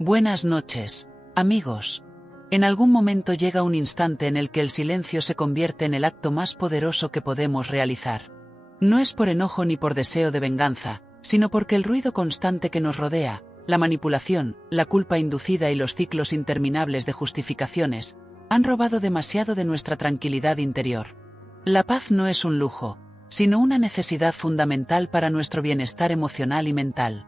Buenas noches, amigos. En algún momento llega un instante en el que el silencio se convierte en el acto más poderoso que podemos realizar. No es por enojo ni por deseo de venganza, sino porque el ruido constante que nos rodea, la manipulación, la culpa inducida y los ciclos interminables de justificaciones, han robado demasiado de nuestra tranquilidad interior. La paz no es un lujo, sino una necesidad fundamental para nuestro bienestar emocional y mental.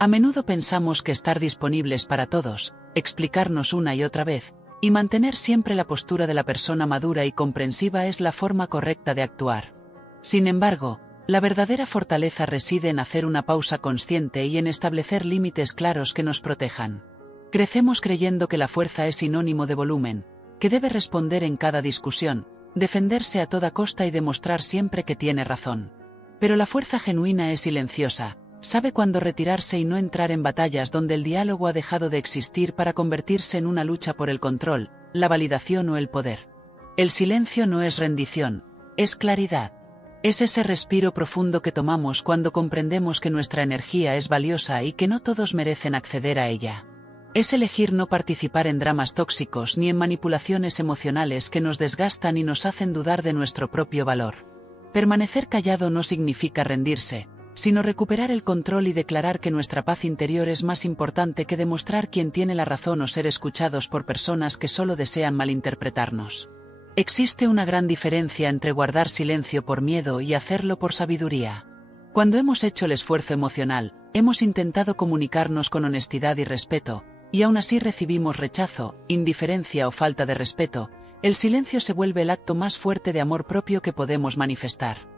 A menudo pensamos que estar disponibles para todos, explicarnos una y otra vez, y mantener siempre la postura de la persona madura y comprensiva es la forma correcta de actuar. Sin embargo, la verdadera fortaleza reside en hacer una pausa consciente y en establecer límites claros que nos protejan. Crecemos creyendo que la fuerza es sinónimo de volumen, que debe responder en cada discusión, defenderse a toda costa y demostrar siempre que tiene razón. Pero la fuerza genuina es silenciosa, sabe cuándo retirarse y no entrar en batallas donde el diálogo ha dejado de existir para convertirse en una lucha por el control, la validación o el poder. El silencio no es rendición, es claridad. Es ese respiro profundo que tomamos cuando comprendemos que nuestra energía es valiosa y que no todos merecen acceder a ella. Es elegir no participar en dramas tóxicos ni en manipulaciones emocionales que nos desgastan y nos hacen dudar de nuestro propio valor. Permanecer callado no significa rendirse, sino recuperar el control y declarar que nuestra paz interior es más importante que demostrar quién tiene la razón o ser escuchados por personas que solo desean malinterpretarnos. Existe una gran diferencia entre guardar silencio por miedo y hacerlo por sabiduría. Cuando hemos hecho el esfuerzo emocional, hemos intentado comunicarnos con honestidad y respeto, y aún así recibimos rechazo, indiferencia o falta de respeto, el silencio se vuelve el acto más fuerte de amor propio que podemos manifestar.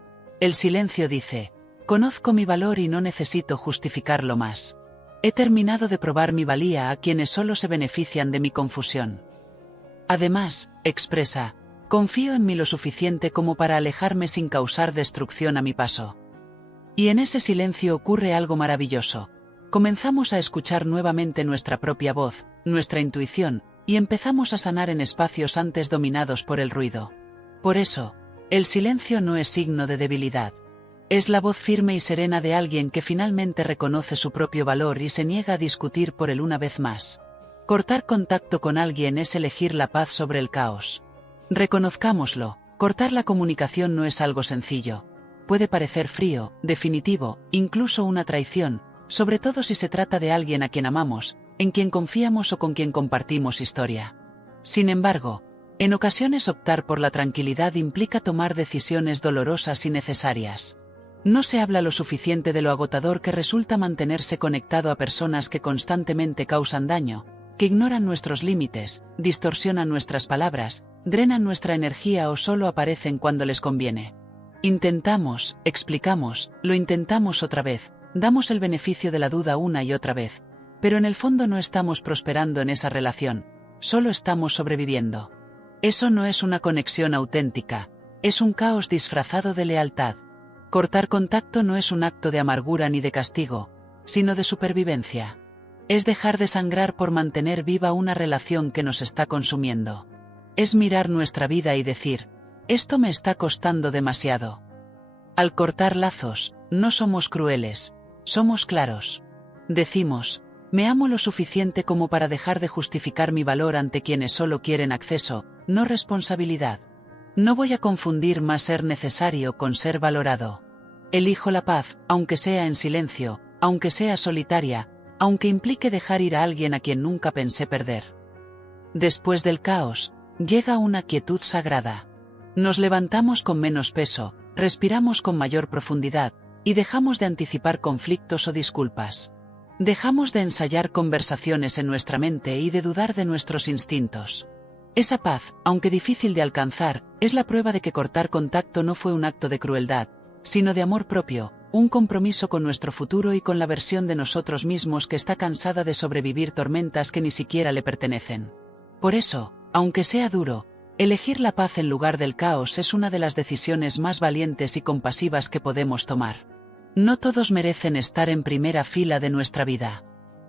El silencio dice: conozco mi valor y no necesito justificarlo más. He terminado de probar mi valía a quienes solo se benefician de mi confusión. Además, expresa: confío en mí lo suficiente como para alejarme sin causar destrucción a mi paso. Y en ese silencio ocurre algo maravilloso. Comenzamos a escuchar nuevamente nuestra propia voz, nuestra intuición, y empezamos a sanar en espacios antes dominados por el ruido. Por eso, el silencio no es signo de debilidad. Es la voz firme y serena de alguien que finalmente reconoce su propio valor y se niega a discutir por él una vez más. Cortar contacto con alguien es elegir la paz sobre el caos. Reconozcámoslo, cortar la comunicación no es algo sencillo. Puede parecer frío, definitivo, incluso una traición, sobre todo si se trata de alguien a quien amamos, en quien confiamos o con quien compartimos historia. Sin embargo, en ocasiones optar por la tranquilidad implica tomar decisiones dolorosas y necesarias. No se habla lo suficiente de lo agotador que resulta mantenerse conectado a personas que constantemente causan daño, que ignoran nuestros límites, distorsionan nuestras palabras, drenan nuestra energía o solo aparecen cuando les conviene. Intentamos, explicamos, lo intentamos otra vez, damos el beneficio de la duda una y otra vez, pero en el fondo no estamos prosperando en esa relación, solo estamos sobreviviendo. Eso no es una conexión auténtica, es un caos disfrazado de lealtad. Cortar contacto no es un acto de amargura ni de castigo, sino de supervivencia. Es dejar de sangrar por mantener viva una relación que nos está consumiendo. Es mirar nuestra vida y decir: esto me está costando demasiado. Al cortar lazos, no somos crueles, somos claros. Decimos: me amo lo suficiente como para dejar de justificar mi valor ante quienes solo quieren acceso, no responsabilidad. No voy a confundir más ser necesario con ser valorado. Elijo la paz, aunque sea en silencio, aunque sea solitaria, aunque implique dejar ir a alguien a quien nunca pensé perder. Después del caos, llega una quietud sagrada. Nos levantamos con menos peso, respiramos con mayor profundidad, y dejamos de anticipar conflictos o disculpas. Dejamos de ensayar conversaciones en nuestra mente y de dudar de nuestros instintos. Esa paz, aunque difícil de alcanzar, es la prueba de que cortar contacto no fue un acto de crueldad, sino de amor propio, un compromiso con nuestro futuro y con la versión de nosotros mismos que está cansada de sobrevivir tormentas que ni siquiera le pertenecen. Por eso, aunque sea duro, elegir la paz en lugar del caos es una de las decisiones más valientes y compasivas que podemos tomar. No todos merecen estar en primera fila de nuestra vida.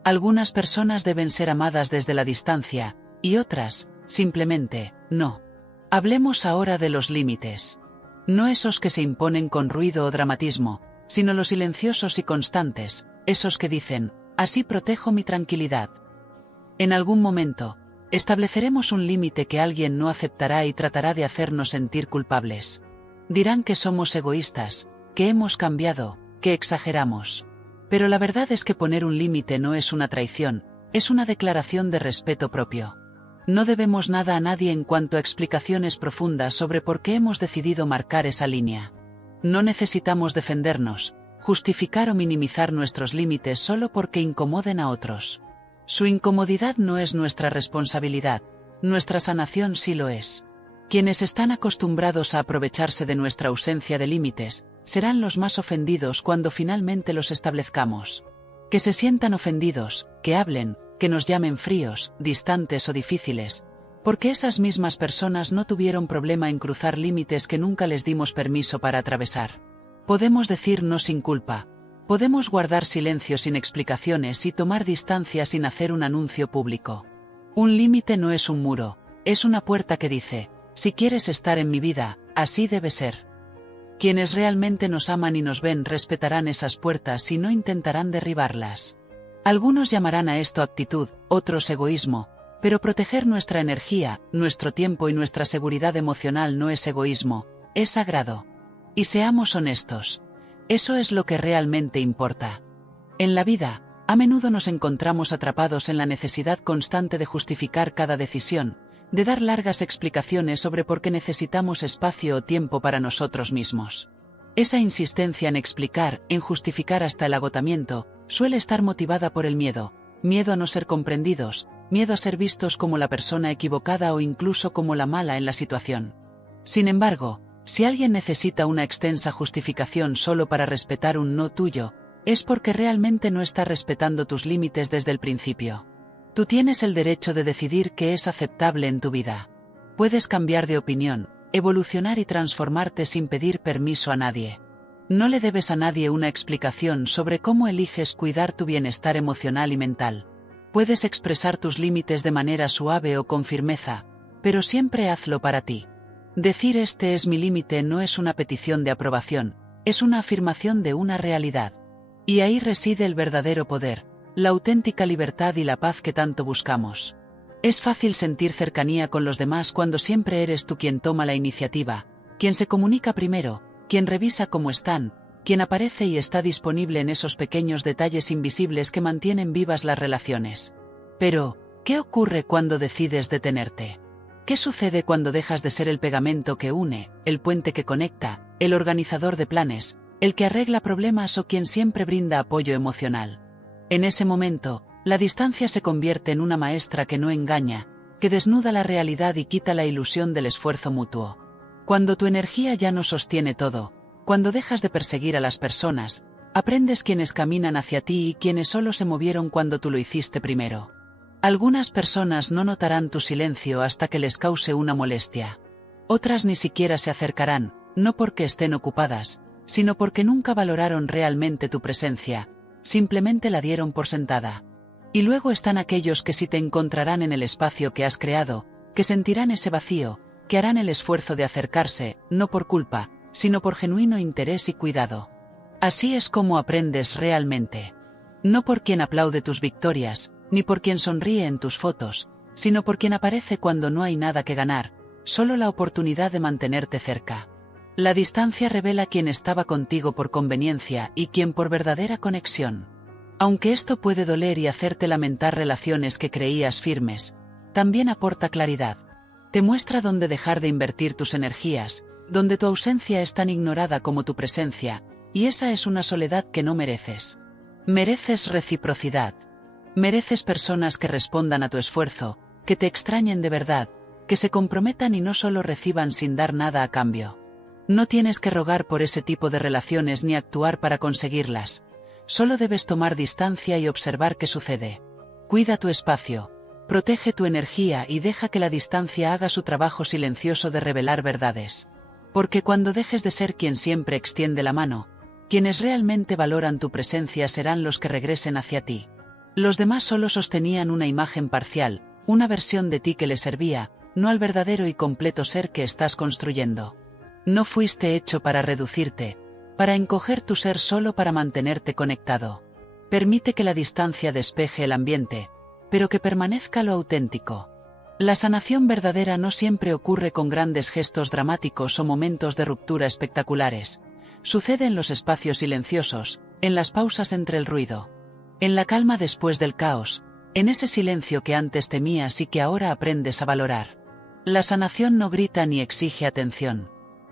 Algunas personas deben ser amadas desde la distancia, y otras, simplemente, no. Hablemos ahora de los límites. No esos que se imponen con ruido o dramatismo, sino los silenciosos y constantes, esos que dicen: así protejo mi tranquilidad. En algún momento, estableceremos un límite que alguien no aceptará y tratará de hacernos sentir culpables. Dirán que somos egoístas, que hemos cambiado, que exageramos. Pero la verdad es que poner un límite no es una traición, es una declaración de respeto propio. No debemos nada a nadie en cuanto a explicaciones profundas sobre por qué hemos decidido marcar esa línea. No necesitamos defendernos, justificar o minimizar nuestros límites solo porque incomoden a otros. Su incomodidad no es nuestra responsabilidad, nuestra sanación sí lo es. Quienes están acostumbrados a aprovecharse de nuestra ausencia de límites, serán los más ofendidos cuando finalmente los establezcamos. Que se sientan ofendidos, que hablen, que nos llamen fríos, distantes o difíciles, porque esas mismas personas no tuvieron problema en cruzar límites que nunca les dimos permiso para atravesar. Podemos decir no sin culpa, podemos guardar silencio sin explicaciones y tomar distancia sin hacer un anuncio público. Un límite no es un muro, es una puerta que dice, si quieres estar en mi vida, así debe ser. Quienes realmente nos aman y nos ven respetarán esas puertas y no intentarán derribarlas. Algunos llamarán a esto actitud, otros egoísmo, pero proteger nuestra energía, nuestro tiempo y nuestra seguridad emocional no es egoísmo, es sagrado. Y seamos honestos, eso es lo que realmente importa. En la vida, a menudo nos encontramos atrapados en la necesidad constante de justificar cada decisión, de dar largas explicaciones sobre por qué necesitamos espacio o tiempo para nosotros mismos. Esa insistencia en explicar, en justificar hasta el agotamiento, suele estar motivada por el miedo, miedo a no ser comprendidos, miedo a ser vistos como la persona equivocada o incluso como la mala en la situación. Sin embargo, si alguien necesita una extensa justificación solo para respetar un no tuyo, es porque realmente no está respetando tus límites desde el principio. Tú tienes el derecho de decidir qué es aceptable en tu vida. Puedes cambiar de opinión, evolucionar y transformarte sin pedir permiso a nadie. No le debes a nadie una explicación sobre cómo eliges cuidar tu bienestar emocional y mental. Puedes expresar tus límites de manera suave o con firmeza, pero siempre hazlo para ti. Decir este es mi límite no es una petición de aprobación, es una afirmación de una realidad. Y ahí reside el verdadero poder, la auténtica libertad y la paz que tanto buscamos. Es fácil sentir cercanía con los demás cuando siempre eres tú quien toma la iniciativa, quien se comunica primero, quien revisa cómo están, quien aparece y está disponible en esos pequeños detalles invisibles que mantienen vivas las relaciones. Pero, ¿qué ocurre cuando decides detenerte? ¿Qué sucede cuando dejas de ser el pegamento que une, el puente que conecta, el organizador de planes, el que arregla problemas o quien siempre brinda apoyo emocional? En ese momento, la distancia se convierte en una maestra que no engaña, que desnuda la realidad y quita la ilusión del esfuerzo mutuo. Cuando tu energía ya no sostiene todo, cuando dejas de perseguir a las personas, aprendes quiénes caminan hacia ti y quiénes solo se movieron cuando tú lo hiciste primero. Algunas personas no notarán tu silencio hasta que les cause una molestia. Otras ni siquiera se acercarán, no porque estén ocupadas, sino porque nunca valoraron realmente tu presencia, simplemente la dieron por sentada. Y luego están aquellos que sí te encontrarán en el espacio que has creado, que sentirán ese vacío, que harán el esfuerzo de acercarse, no por culpa, sino por genuino interés y cuidado. Así es como aprendes realmente. No por quien aplaude tus victorias, ni por quien sonríe en tus fotos, sino por quien aparece cuando no hay nada que ganar, solo la oportunidad de mantenerte cerca. La distancia revela quién estaba contigo por conveniencia y quién por verdadera conexión. Aunque esto puede doler y hacerte lamentar relaciones que creías firmes, también aporta claridad. Te muestra dónde dejar de invertir tus energías, donde tu ausencia es tan ignorada como tu presencia, y esa es una soledad que no mereces. Mereces reciprocidad. Mereces personas que respondan a tu esfuerzo, que te extrañen de verdad, que se comprometan y no solo reciban sin dar nada a cambio. No tienes que rogar por ese tipo de relaciones ni actuar para conseguirlas. Solo debes tomar distancia y observar qué sucede. Cuida tu espacio, protege tu energía y deja que la distancia haga su trabajo silencioso de revelar verdades. Porque cuando dejes de ser quien siempre extiende la mano, quienes realmente valoran tu presencia serán los que regresen hacia ti. Los demás solo sostenían una imagen parcial, una versión de ti que les servía, no al verdadero y completo ser que estás construyendo. No fuiste hecho para reducirte, para encoger tu ser solo para mantenerte conectado. Permite que la distancia despeje el ambiente, pero que permanezca lo auténtico. La sanación verdadera no siempre ocurre con grandes gestos dramáticos o momentos de ruptura espectaculares. Sucede en los espacios silenciosos, en las pausas entre el ruido, en la calma después del caos, en ese silencio que antes temías y que ahora aprendes a valorar. La sanación no grita ni exige atención.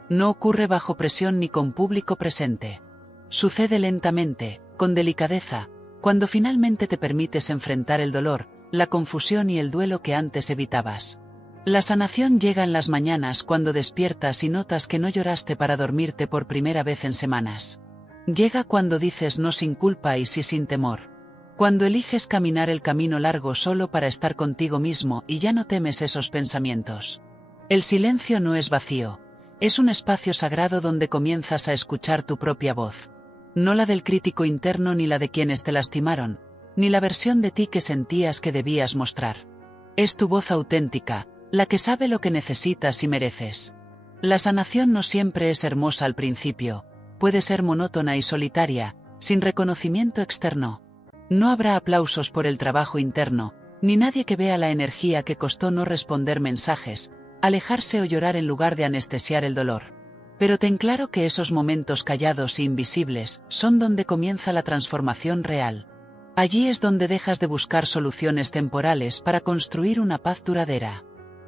No ocurre bajo presión ni con público presente. Sucede lentamente, con delicadeza, cuando finalmente te permites enfrentar el dolor, la confusión y el duelo que antes evitabas. La sanación llega en las mañanas cuando despiertas y notas que no lloraste para dormirte por primera vez en semanas. Llega cuando dices no sin culpa y sí sin temor. Cuando eliges caminar el camino largo solo para estar contigo mismo y ya no temes esos pensamientos. El silencio no es vacío, es un espacio sagrado donde comienzas a escuchar tu propia voz. No la del crítico interno ni la de quienes te lastimaron, ni la versión de ti que sentías que debías mostrar. Es tu voz auténtica, la que sabe lo que necesitas y mereces. La sanación no siempre es hermosa al principio, puede ser monótona y solitaria, sin reconocimiento externo. No habrá aplausos por el trabajo interno, ni nadie que vea la energía que costó no responder mensajes, alejarse o llorar en lugar de anestesiar el dolor. Pero ten claro que esos momentos callados e invisibles son donde comienza la transformación real. Allí es donde dejas de buscar soluciones temporales para construir una paz duradera.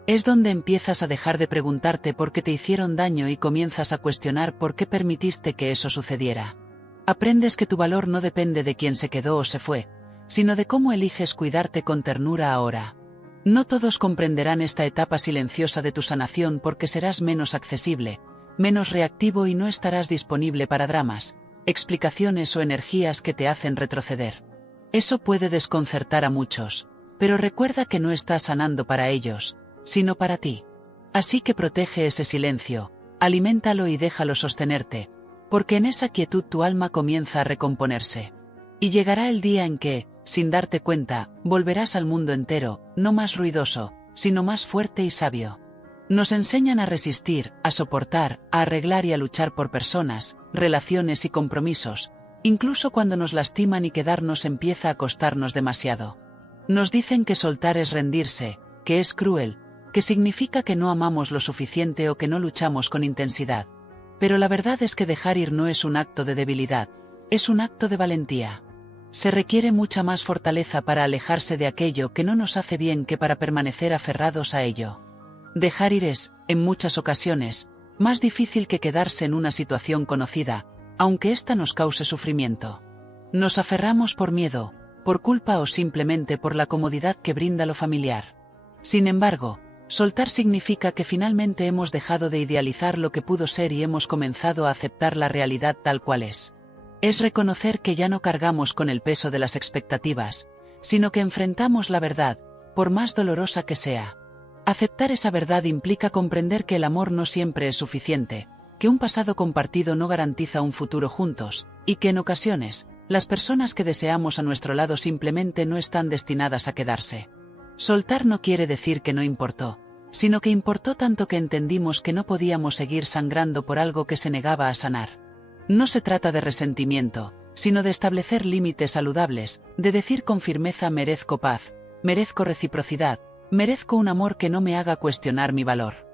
Es donde empiezas a dejar de preguntarte por qué te hicieron daño y comienzas a cuestionar por qué permitiste que eso sucediera. Aprendes que tu valor no depende de quién se quedó o se fue, sino de cómo eliges cuidarte con ternura ahora. No todos comprenderán esta etapa silenciosa de tu sanación porque serás menos accesible, menos reactivo y no estarás disponible para dramas, explicaciones o energías que te hacen retroceder. Eso puede desconcertar a muchos, pero recuerda que no estás sanando para ellos, sino para ti. Así que protege ese silencio, aliméntalo y déjalo sostenerte, porque en esa quietud tu alma comienza a recomponerse. Y llegará el día en que, sin darte cuenta, volverás al mundo entero, no más ruidoso, sino más fuerte y sabio. Nos enseñan a resistir, a soportar, a arreglar y a luchar por personas, relaciones y compromisos, incluso cuando nos lastiman y quedarnos empieza a costarnos demasiado. Nos dicen que soltar es rendirse, que es cruel, que significa que no amamos lo suficiente o que no luchamos con intensidad. Pero la verdad es que dejar ir no es un acto de debilidad, es un acto de valentía. Se requiere mucha más fortaleza para alejarse de aquello que no nos hace bien que para permanecer aferrados a ello. Dejar ir es, en muchas ocasiones, más difícil que quedarse en una situación conocida, aunque ésta nos cause sufrimiento. Nos aferramos por miedo, por culpa o simplemente por la comodidad que brinda lo familiar. Sin embargo, soltar significa que finalmente hemos dejado de idealizar lo que pudo ser y hemos comenzado a aceptar la realidad tal cual es. Es reconocer que ya no cargamos con el peso de las expectativas, sino que enfrentamos la verdad, por más dolorosa que sea. Aceptar esa verdad implica comprender que el amor no siempre es suficiente, que un pasado compartido no garantiza un futuro juntos, y que en ocasiones, las personas que deseamos a nuestro lado simplemente no están destinadas a quedarse. Soltar no quiere decir que no importó, sino que importó tanto que entendimos que no podíamos seguir sangrando por algo que se negaba a sanar. No se trata de resentimiento, sino de establecer límites saludables, de decir con firmeza merezco paz, merezco reciprocidad, merezco un amor que no me haga cuestionar mi valor.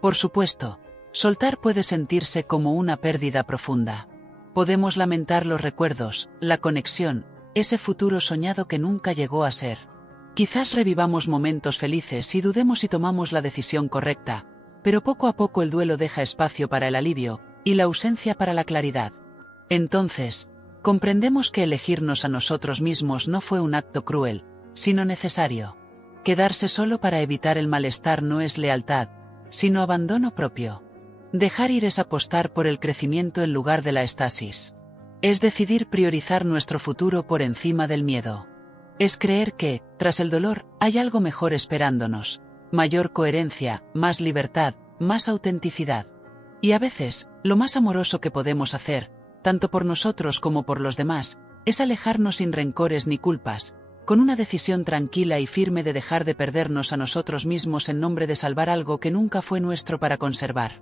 Por supuesto, soltar puede sentirse como una pérdida profunda. Podemos lamentar los recuerdos, la conexión, ese futuro soñado que nunca llegó a ser. Quizás revivamos momentos felices y dudemos si tomamos la decisión correcta, pero poco a poco el duelo deja espacio para el alivio, y la ausencia para la claridad. Entonces, comprendemos que elegirnos a nosotros mismos no fue un acto cruel, sino necesario. Quedarse solo para evitar el malestar no es lealtad, sino abandono propio. Dejar ir es apostar por el crecimiento en lugar de la estasis. Es decidir priorizar nuestro futuro por encima del miedo. Es creer que, tras el dolor, hay algo mejor esperándonos, mayor coherencia, más libertad, más autenticidad. Y a veces, lo más amoroso que podemos hacer, tanto por nosotros como por los demás, es alejarnos sin rencores ni culpas, con una decisión tranquila y firme de dejar de perdernos a nosotros mismos en nombre de salvar algo que nunca fue nuestro para conservar.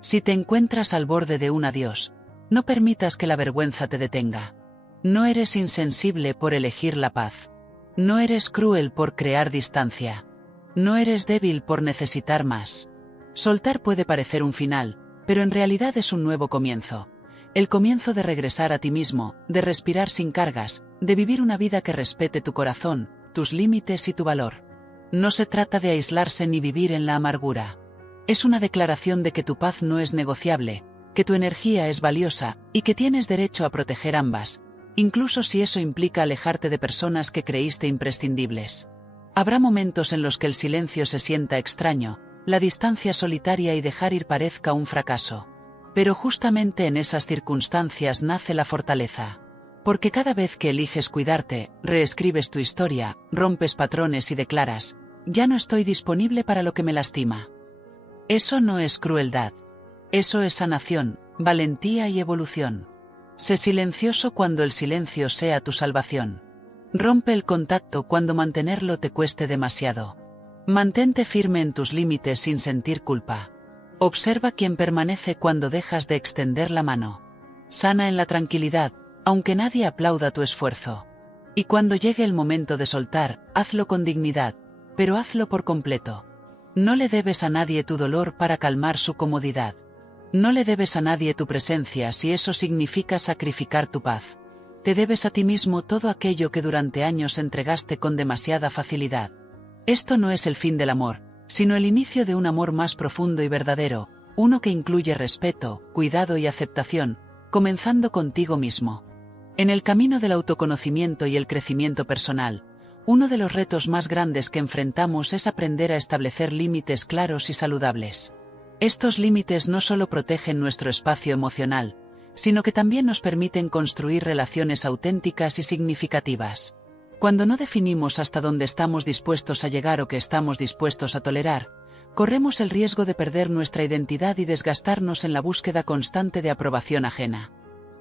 Si te encuentras al borde de un adiós, no permitas que la vergüenza te detenga. No eres insensible por elegir la paz. No eres cruel por crear distancia. No eres débil por necesitar más. Soltar puede parecer un final, pero en realidad es un nuevo comienzo. El comienzo de regresar a ti mismo, de respirar sin cargas, de vivir una vida que respete tu corazón, tus límites y tu valor. No se trata de aislarse ni vivir en la amargura. Es una declaración de que tu paz no es negociable, que tu energía es valiosa y que tienes derecho a proteger ambas, incluso si eso implica alejarte de personas que creíste imprescindibles. Habrá momentos en los que el silencio se sienta extraño, la distancia solitaria y dejar ir parezca un fracaso. Pero justamente en esas circunstancias nace la fortaleza. Porque cada vez que eliges cuidarte, reescribes tu historia, rompes patrones y declaras, ya no estoy disponible para lo que me lastima. Eso no es crueldad. Eso es sanación, valentía y evolución. Sé silencioso cuando el silencio sea tu salvación. Rompe el contacto cuando mantenerlo te cueste demasiado. Mantente firme en tus límites sin sentir culpa. Observa quién permanece cuando dejas de extender la mano. Sana en la tranquilidad, aunque nadie aplauda tu esfuerzo. Y cuando llegue el momento de soltar, hazlo con dignidad, pero hazlo por completo. No le debes a nadie tu dolor para calmar su comodidad. No le debes a nadie tu presencia si eso significa sacrificar tu paz. Te debes a ti mismo todo aquello que durante años entregaste con demasiada facilidad. Esto no es el fin del amor, sino el inicio de un amor más profundo y verdadero, uno que incluye respeto, cuidado y aceptación, comenzando contigo mismo. En el camino del autoconocimiento y el crecimiento personal, uno de los retos más grandes que enfrentamos es aprender a establecer límites claros y saludables. Estos límites no solo protegen nuestro espacio emocional, sino que también nos permiten construir relaciones auténticas y significativas. Cuando no definimos hasta dónde estamos dispuestos a llegar o qué estamos dispuestos a tolerar, corremos el riesgo de perder nuestra identidad y desgastarnos en la búsqueda constante de aprobación ajena.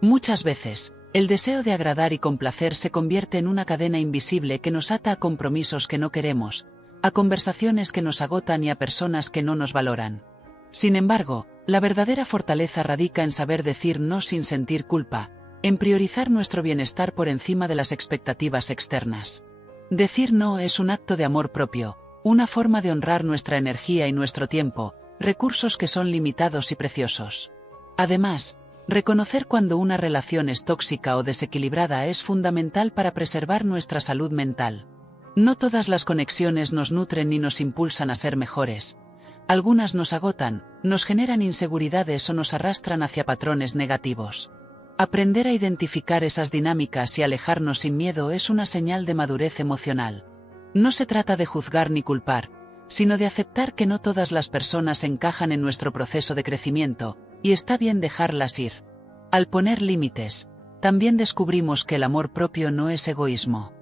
Muchas veces, el deseo de agradar y complacer se convierte en una cadena invisible que nos ata a compromisos que no queremos, a conversaciones que nos agotan y a personas que no nos valoran. Sin embargo, la verdadera fortaleza radica en saber decir no sin sentir culpa, en priorizar nuestro bienestar por encima de las expectativas externas. Decir no es un acto de amor propio, una forma de honrar nuestra energía y nuestro tiempo, recursos que son limitados y preciosos. Además, reconocer cuando una relación es tóxica o desequilibrada es fundamental para preservar nuestra salud mental. No todas las conexiones nos nutren ni nos impulsan a ser mejores. Algunas nos agotan, nos generan inseguridades o nos arrastran hacia patrones negativos. Aprender a identificar esas dinámicas y alejarnos sin miedo es una señal de madurez emocional. No se trata de juzgar ni culpar, sino de aceptar que no todas las personas encajan en nuestro proceso de crecimiento, y está bien dejarlas ir. Al poner límites, también descubrimos que el amor propio no es egoísmo.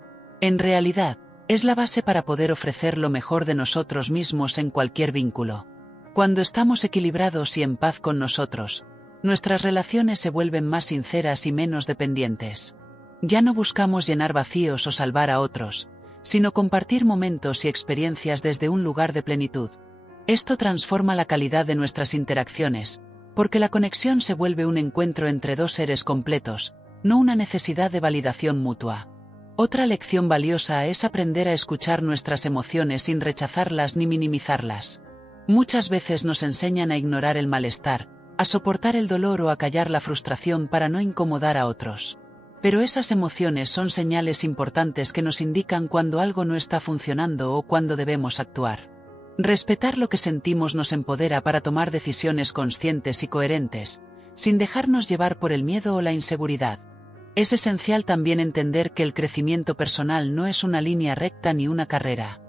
En realidad, es la base para poder ofrecer lo mejor de nosotros mismos en cualquier vínculo. Cuando estamos equilibrados y en paz con nosotros, nuestras relaciones se vuelven más sinceras y menos dependientes. Ya no buscamos llenar vacíos o salvar a otros, sino compartir momentos y experiencias desde un lugar de plenitud. Esto transforma la calidad de nuestras interacciones, porque la conexión se vuelve un encuentro entre dos seres completos, no una necesidad de validación mutua. Otra lección valiosa es aprender a escuchar nuestras emociones sin rechazarlas ni minimizarlas. Muchas veces nos enseñan a ignorar el malestar, a soportar el dolor o a callar la frustración para no incomodar a otros. Pero esas emociones son señales importantes que nos indican cuando algo no está funcionando o cuando debemos actuar. Respetar lo que sentimos nos empodera para tomar decisiones conscientes y coherentes, sin dejarnos llevar por el miedo o la inseguridad. Es esencial también entender que el crecimiento personal no es una línea recta ni una carrera.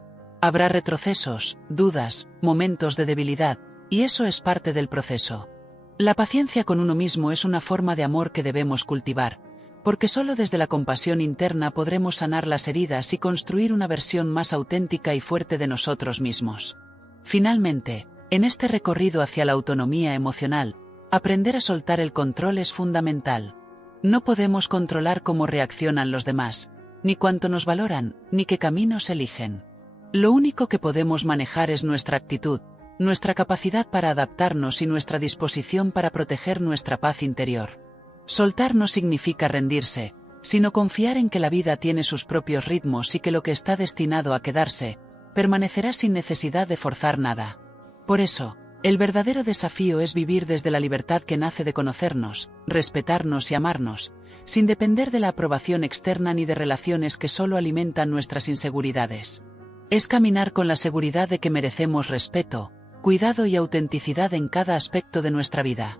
Habrá retrocesos, dudas, momentos de debilidad, y eso es parte del proceso. La paciencia con uno mismo es una forma de amor que debemos cultivar, porque solo desde la compasión interna podremos sanar las heridas y construir una versión más auténtica y fuerte de nosotros mismos. Finalmente, en este recorrido hacia la autonomía emocional, aprender a soltar el control es fundamental. No podemos controlar cómo reaccionan los demás, ni cuánto nos valoran, ni qué caminos eligen. Lo único que podemos manejar es nuestra actitud, nuestra capacidad para adaptarnos y nuestra disposición para proteger nuestra paz interior. Soltar no significa rendirse, sino confiar en que la vida tiene sus propios ritmos y que lo que está destinado a quedarse, permanecerá sin necesidad de forzar nada. Por eso, el verdadero desafío es vivir desde la libertad que nace de conocernos, respetarnos y amarnos, sin depender de la aprobación externa ni de relaciones que solo alimentan nuestras inseguridades. Es caminar con la seguridad de que merecemos respeto, cuidado y autenticidad en cada aspecto de nuestra vida.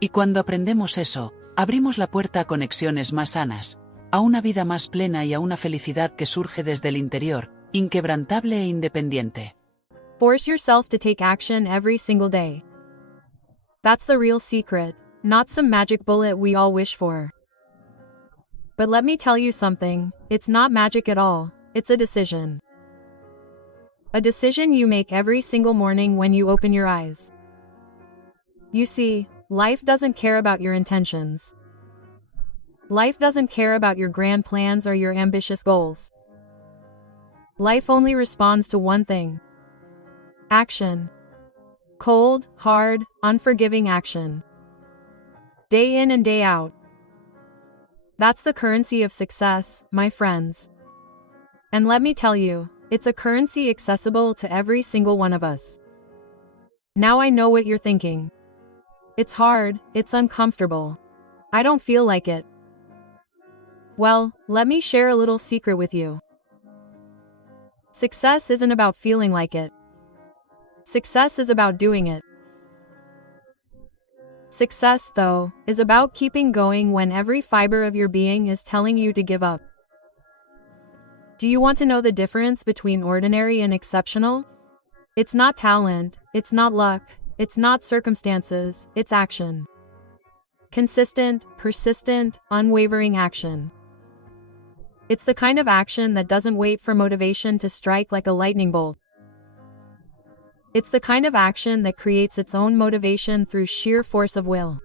Y cuando aprendemos eso, abrimos la puerta a conexiones más sanas, a una vida más plena y a una felicidad que surge desde el interior, inquebrantable e independiente. Force yourself to take action every single day. That's the real secret, not some magic bullet we all wish for. But let me tell you something, it's not magic at all, it's a decision. A decision you make every single morning when you open your eyes. You see, life doesn't care about your intentions. Life doesn't care about your grand plans or your ambitious goals. Life only responds to one thing. Action. Cold, hard, unforgiving action. Day in and day out. That's the currency of success, my friends. And let me tell you, it's a currency accessible to every single one of us. Now I know what you're thinking. It's hard, it's uncomfortable. I don't feel like it. Well, let me share a little secret with you. Success isn't about feeling like it. Success is about doing it. Success, though, is about keeping going when every fiber of your being is telling you to give up. Do you want to know the difference between ordinary and exceptional? It's not talent, it's not luck, it's not circumstances, it's action. Consistent, persistent, unwavering action. It's the kind of action that doesn't wait for motivation to strike like a lightning bolt. It's the kind of action that creates its own motivation through sheer force of will.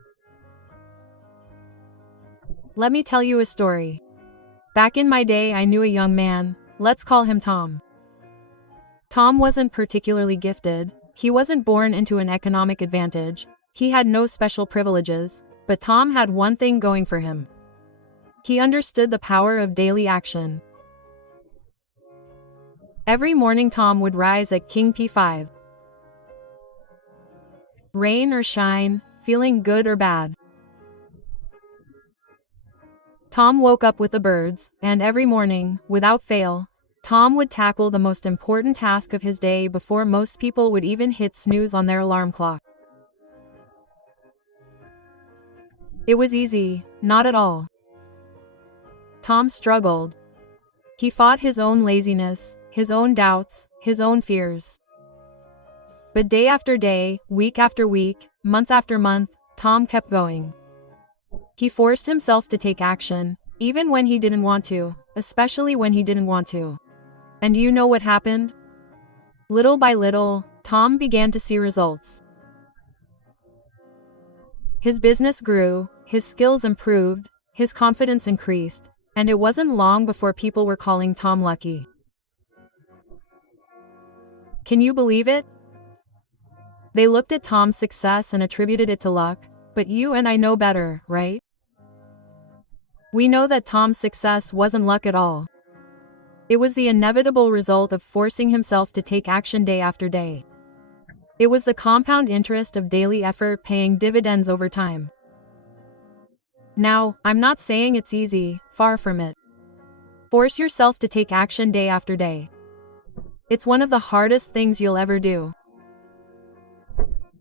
Let me tell you a story. Back in my day, I knew a young man, let's call him Tom. Tom wasn't particularly gifted, he wasn't born into an economic advantage, he had no special privileges, but Tom had one thing going for him. He understood the power of daily action. Every morning Tom would rise at King P5. Rain or shine, feeling good or bad. Tom woke up with the birds, and every morning, without fail, Tom would tackle the most important task of his day before most people would even hit snooze on their alarm clock. It was easy, not at all. Tom struggled. He fought his own laziness, his own doubts, his own fears. But day after day, week after week, month after month, Tom kept going. He forced himself to take action, even when he didn't want to, especially when he didn't want to. And you know what happened? Little by little, Tom began to see results. His business grew, his skills improved, his confidence increased, and it wasn't long before people were calling Tom lucky. Can you believe it? They looked at Tom's success and attributed it to luck, but you and I know better, right? We know that Tom's success wasn't luck at all. It was the inevitable result of forcing himself to take action day after day. It was the compound interest of daily effort paying dividends over time. Now, I'm not saying it's easy, far from it. Force yourself to take action day after day. It's one of the hardest things you'll ever do.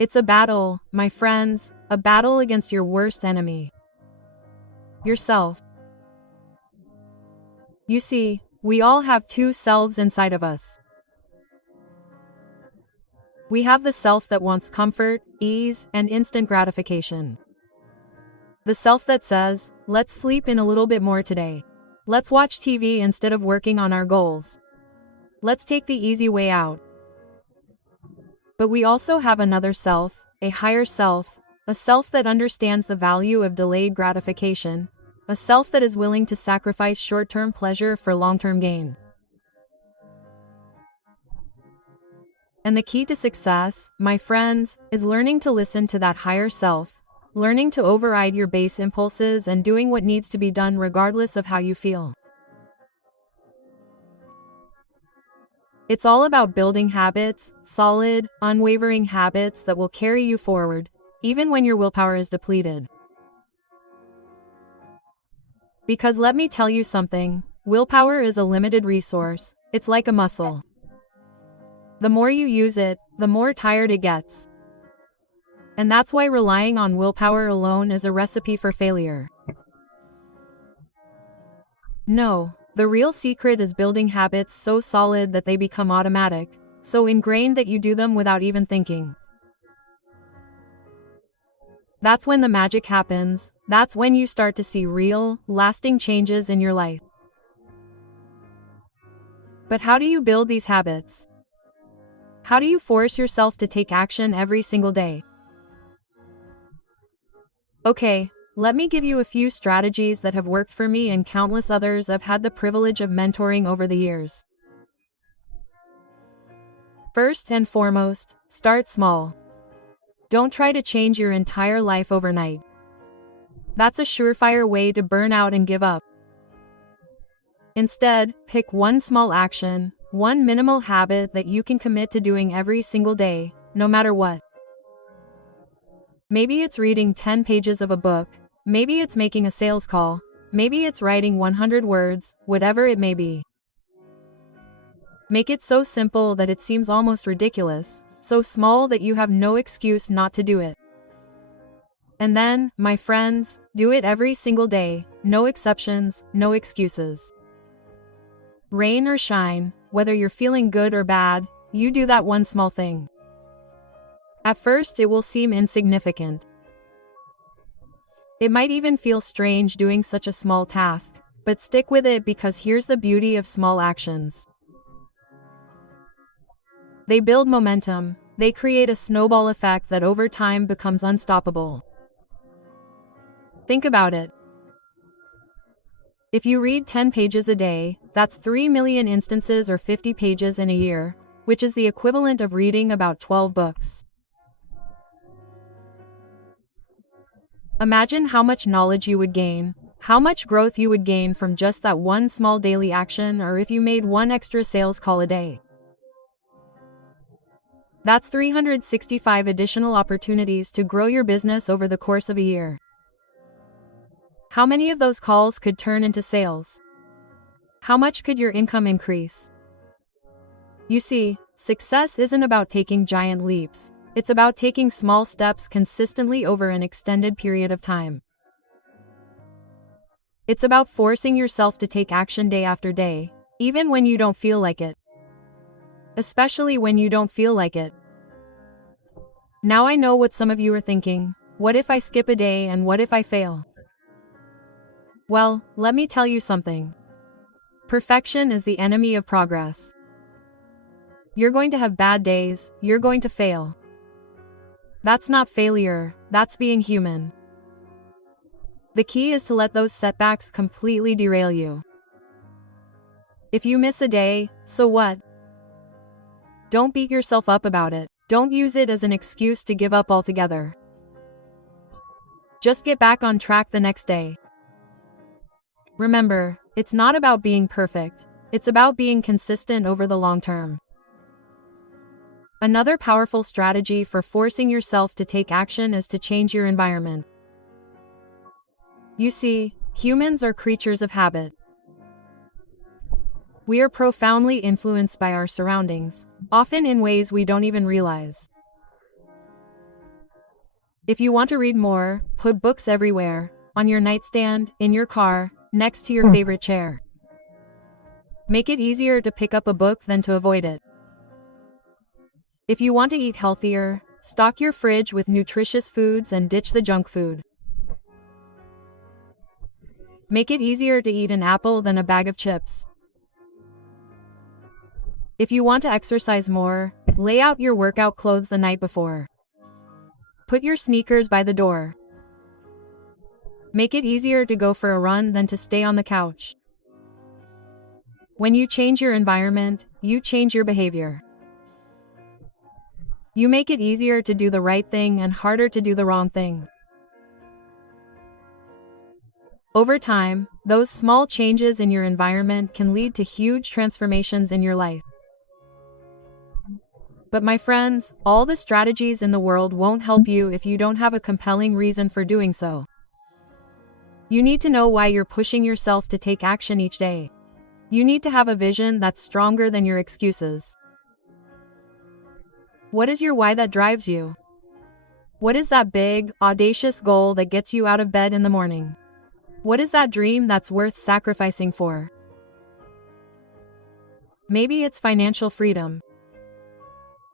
It's a battle, my friends, a battle against your worst enemy. Yourself. You see, we all have two selves inside of us. We have the self that wants comfort, ease, and instant gratification. The self that says, let's sleep in a little bit more today. Let's watch TV instead of working on our goals. Let's take the easy way out. But we also have another self, a higher self, a self that understands the value of delayed gratification, a self that is willing to sacrifice short-term pleasure for long-term gain. And the key to success, my friends, is learning to listen to that higher self, learning to override your base impulses and doing what needs to be done regardless of how you feel. It's all about building habits, solid, unwavering habits that will carry you forward, even when your willpower is depleted. Because let me tell you something, willpower is a limited resource. It's like a muscle. The more you use it, the more tired it gets. And that's why relying on willpower alone is a recipe for failure. No, the real secret is building habits so solid that they become automatic, so ingrained that you do them without even thinking. That's when the magic happens. That's when you start to see real, lasting changes in your life. But how do you build these habits? How do you force yourself to take action every single day? Okay, let me give you a few strategies that have worked for me and countless others I've had the privilege of mentoring over the years. First and foremost, start small. Don't try to change your entire life overnight. That's a surefire way to burn out and give up. Instead, pick one small action, one minimal habit that you can commit to doing every single day, no matter what. Maybe it's reading 10 pages of a book, maybe it's making a sales call, maybe it's writing 100 words, whatever it may be. Make it so simple that it seems almost ridiculous, so small that you have no excuse not to do it. And then, my friends, do it every single day, no exceptions, no excuses. Rain or shine, whether you're feeling good or bad, you do that one small thing. At first, it will seem insignificant. It might even feel strange doing such a small task, but stick with it because here's the beauty of small actions. They build momentum, they create a snowball effect that over time becomes unstoppable. Think about it. If you read 10 pages a day, that's 3 million instances or 50 pages in a year, which is the equivalent of reading about 12 books. Imagine how much knowledge you would gain, how much growth you would gain from just that one small daily action, or if you made one extra sales call a day. That's 365 additional opportunities to grow your business over the course of a year. How many of those calls could turn into sales? How much could your income increase? You see, success isn't about taking giant leaps. It's about taking small steps consistently over an extended period of time. It's about forcing yourself to take action day after day, even when you don't feel like it. Especially when you don't feel like it. Now I know what some of you are thinking. What if I skip a day and what if I fail? Well, let me tell you something. Perfection is the enemy of progress. You're going to have bad days, you're going to fail. That's not failure, that's being human. The key is to let those setbacks completely derail you. If you miss a day, so what? Don't beat yourself up about it. Don't use it as an excuse to give up altogether. Just get back on track the next day. Remember, it's not about being perfect. It's about being consistent over the long term. Another powerful strategy for forcing yourself to take action is to change your environment. You see, humans are creatures of habit. We are profoundly influenced by our surroundings, often in ways we don't even realize. If you want to read more, put books everywhere, on your nightstand, in your car, next to your favorite chair. Make it easier to pick up a book than to avoid it. If you want to eat healthier, stock your fridge with nutritious foods and ditch the junk food. Make it easier to eat an apple than a bag of chips. If you want to exercise more, lay out your workout clothes the night before. Put your sneakers by the door. Make it easier to go for a run than to stay on the couch. When you change your environment, you change your behavior. You make it easier to do the right thing and harder to do the wrong thing. Over time, those small changes in your environment can lead to huge transformations in your life. But my friends, all the strategies in the world won't help you if you don't have a compelling reason for doing so. You need to know why you're pushing yourself to take action each day. You need to have a vision that's stronger than your excuses. What is your why that drives you? What is that big, audacious goal that gets you out of bed in the morning? What is that dream that's worth sacrificing for? Maybe it's financial freedom.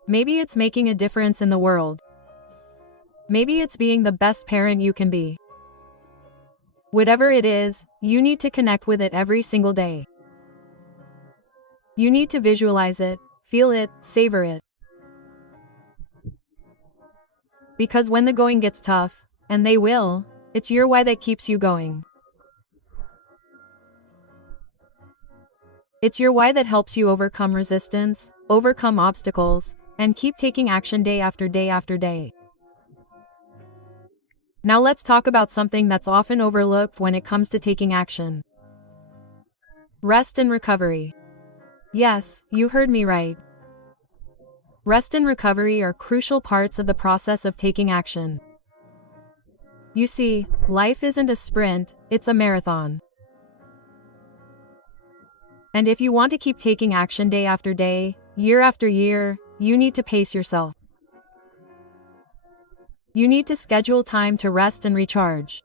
Maybe it's making a difference in the world. Maybe it's being the best parent you can be. Whatever it is, you need to connect with it every single day. You need to visualize it, feel it, savor it. Because when the going gets tough, and they will, it's your why that keeps you going. It's your why that helps you overcome resistance, overcome obstacles, and keep taking action day after day after day. Now let's talk about something that's often overlooked when it comes to taking action. Rest and recovery. Yes, you heard me right. Rest and recovery are crucial parts of the process of taking action. You see, life isn't a sprint, it's a marathon. And if you want to keep taking action day after day, year after year, you need to pace yourself. You need to schedule time to rest and recharge.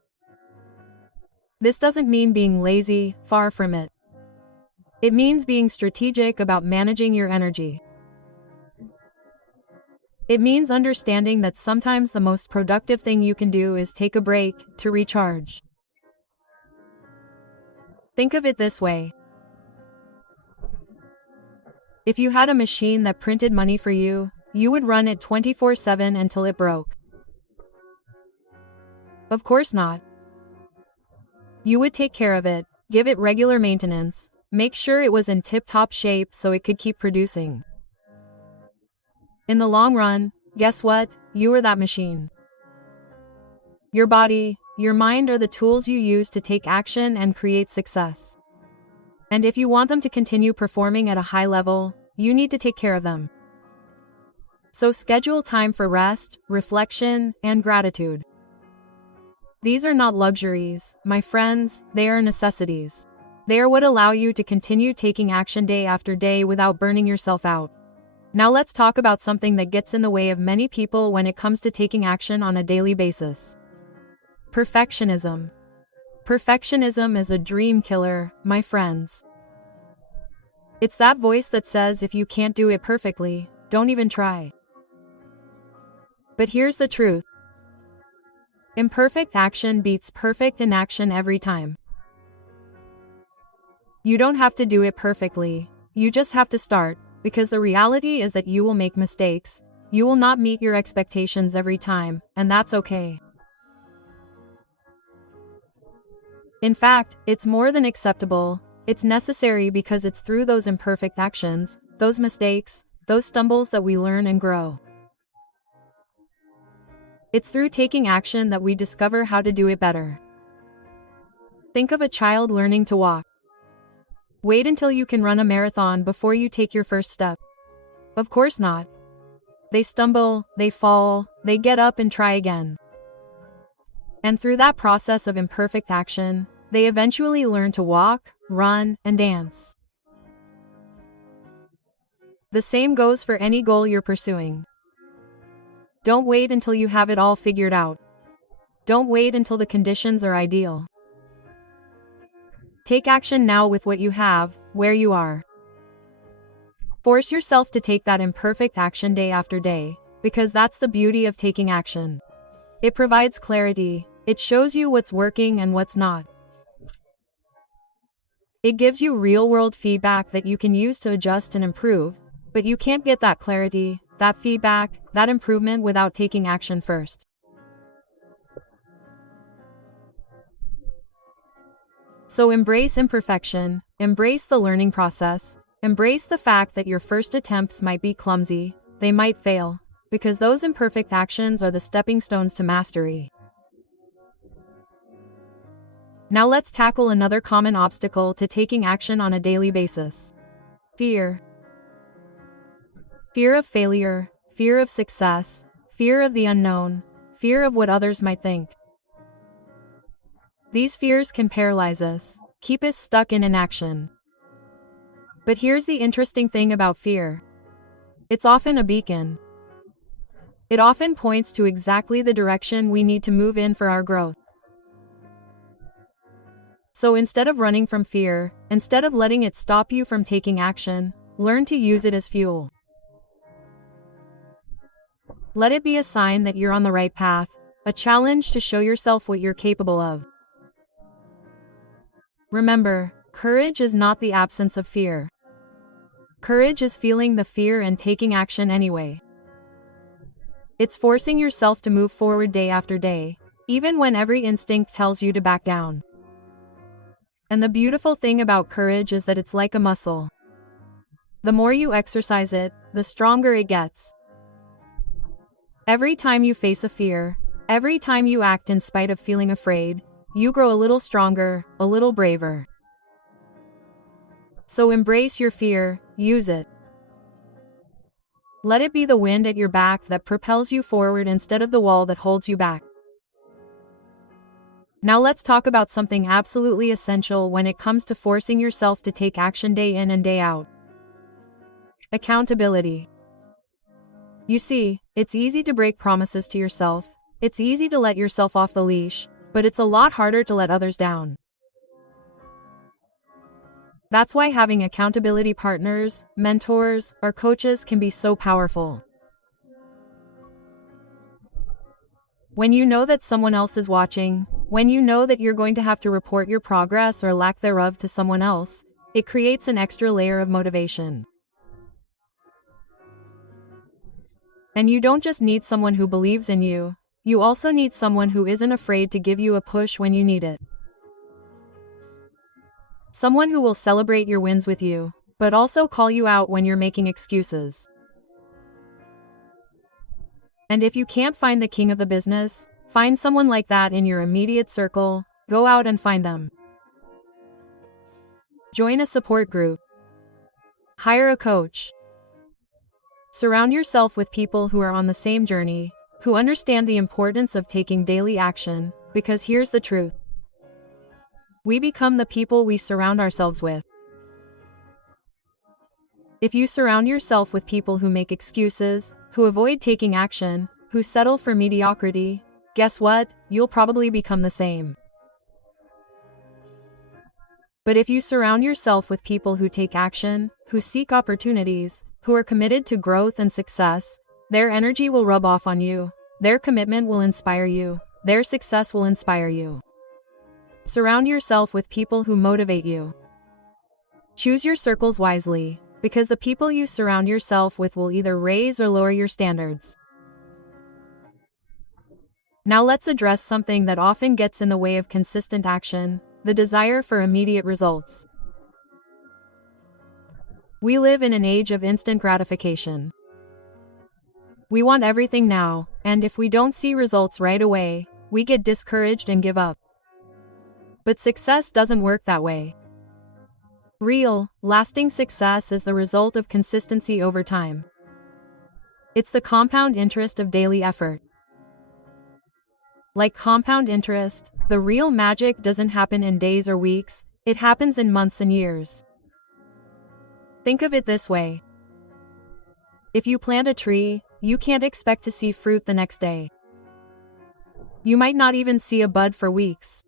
This doesn't mean being lazy, far from it. It means being strategic about managing your energy. It means understanding that sometimes the most productive thing you can do is take a break to recharge. Think of it this way. If you had a machine that printed money for you, you would run it 24/7 until it broke. Of course not. You would take care of it, give it regular maintenance, make sure it was in tip-top shape so it could keep producing. In the long run, guess what? You are that machine. Your body, your mind are the tools you use to take action and create success. And if you want them to continue performing at a high level, you need to take care of them. So schedule time for rest, reflection, and gratitude. These are not luxuries, my friends, they are necessities. They are what allow you to continue taking action day after day without burning yourself out. Now let's talk about something that gets in the way of many people when it comes to taking action on a daily basis. Perfectionism. Perfectionism is a dream killer, my friends. It's that voice that says if you can't do it perfectly, don't even try. But here's the truth. Imperfect action beats perfect inaction every time. You don't have to do it perfectly, you just have to start, because the reality is that you will make mistakes, you will not meet your expectations every time, and that's okay. In fact, it's more than acceptable, it's necessary because it's through those imperfect actions, those mistakes, those stumbles that we learn and grow. It's through taking action that we discover how to do it better. Think of a child learning to walk. Wait until you can run a marathon before you take your first step. Of course not. They stumble, they fall, they get up and try again. And through that process of imperfect action, they eventually learn to walk, run, and dance. The same goes for any goal you're pursuing. Don't wait until you have it all figured out. Don't wait until the conditions are ideal. Take action now with what you have, where you are. Force yourself to take that imperfect action day after day, because that's the beauty of taking action. It provides clarity, it shows you what's working and what's not. It gives you real-world feedback that you can use to adjust and improve, but you can't get that clarity, that feedback, that improvement without taking action first. So embrace imperfection, embrace the learning process, embrace the fact that your first attempts might be clumsy, they might fail, because those imperfect actions are the stepping stones to mastery. Now let's tackle another common obstacle to taking action on a daily basis. Fear. Fear of failure, fear of success, fear of the unknown, fear of what others might think. These fears can paralyze us, keep us stuck in inaction. But here's the interesting thing about fear. It's often a beacon. It often points to exactly the direction we need to move in for our growth. So instead of running from fear, instead of letting it stop you from taking action, learn to use it as fuel. Let it be a sign that you're on the right path, a challenge to show yourself what you're capable of. Remember, courage is not the absence of fear. Courage is feeling the fear and taking action anyway. It's forcing yourself to move forward day after day, even when every instinct tells you to back down. And the beautiful thing about courage is that it's like a muscle. The more you exercise it, the stronger it gets. Every time you face a fear, every time you act in spite of feeling afraid, you grow a little stronger, a little braver. So embrace your fear, use it. Let it be the wind at your back that propels you forward instead of the wall that holds you back. Now let's talk about something absolutely essential when it comes to forcing yourself to take action day in and day out. Accountability. You see, it's easy to break promises to yourself, it's easy to let yourself off the leash, but it's a lot harder to let others down. That's why having accountability partners, mentors, or coaches can be so powerful. When you know that someone else is watching, when you know that you're going to have to report your progress or lack thereof to someone else, it creates an extra layer of motivation. And you don't just need someone who believes in you, you also need someone who isn't afraid to give you a push when you need it. Someone who will celebrate your wins with you, but also call you out when you're making excuses. And if you can't find the king of the business, find someone like that in your immediate circle, go out and find them. Join a support group. Hire a coach. Surround yourself with people who are on the same journey, who understand the importance of taking daily action, because here's the truth. We become the people we surround ourselves with. If you surround yourself with people who make excuses, who avoid taking action, who settle for mediocrity, guess what? You'll probably become the same. But if you surround yourself with people who take action, who seek opportunities, who are committed to growth and success, their energy will rub off on you, their commitment will inspire you, their success will inspire you. Surround yourself with people who motivate you. Choose your circles wisely, because the people you surround yourself with will either raise or lower your standards. Now let's address something that often gets in the way of consistent action, the desire for immediate results. We live in an age of instant gratification. We want everything now, and if we don't see results right away, we get discouraged and give up. But success doesn't work that way. Real, lasting success is the result of consistency over time. It's the compound interest of daily effort. Like compound interest, the real magic doesn't happen in days or weeks, it happens in months and years. Think of it this way. If you plant a tree, you can't expect to see fruit the next day. You might not even see a bud for weeks.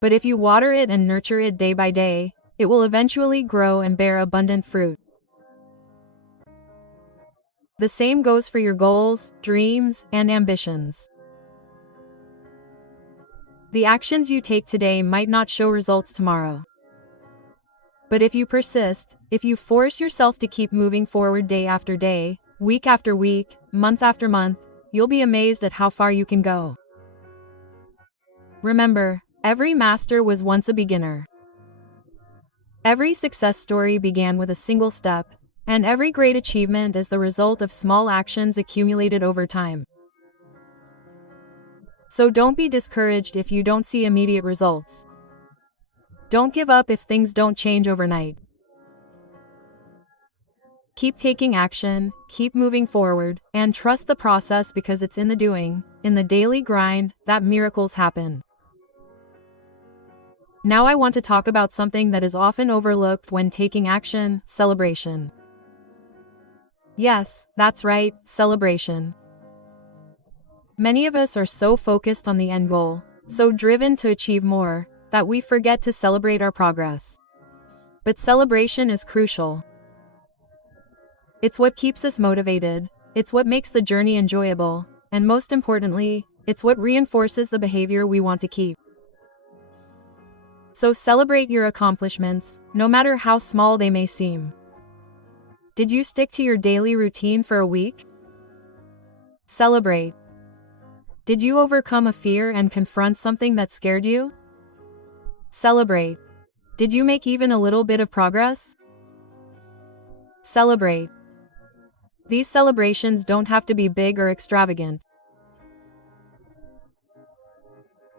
But if you water it and nurture it day by day, it will eventually grow and bear abundant fruit. The same goes for your goals, dreams, and ambitions. The actions you take today might not show results tomorrow. But if you persist, if you force yourself to keep moving forward day after day, week after week, month after month, you'll be amazed at how far you can go. Remember, every master was once a beginner. Every success story began with a single step, and every great achievement is the result of small actions accumulated over time. So don't be discouraged if you don't see immediate results. Don't give up if things don't change overnight. Keep taking action, keep moving forward, and trust the process because it's in the doing, in the daily grind, that miracles happen. Now I want to talk about something that is often overlooked when taking action: celebration. Yes, that's right, celebration. Many of us are so focused on the end goal, so driven to achieve more, that we forget to celebrate our progress. But celebration is crucial. It's what keeps us motivated, it's what makes the journey enjoyable, and most importantly, it's what reinforces the behavior we want to keep. So celebrate your accomplishments, no matter how small they may seem. Did you stick to your daily routine for a week? Celebrate. Did you overcome a fear and confront something that scared you? Celebrate. Did you make even a little bit of progress? Celebrate. These celebrations don't have to be big or extravagant.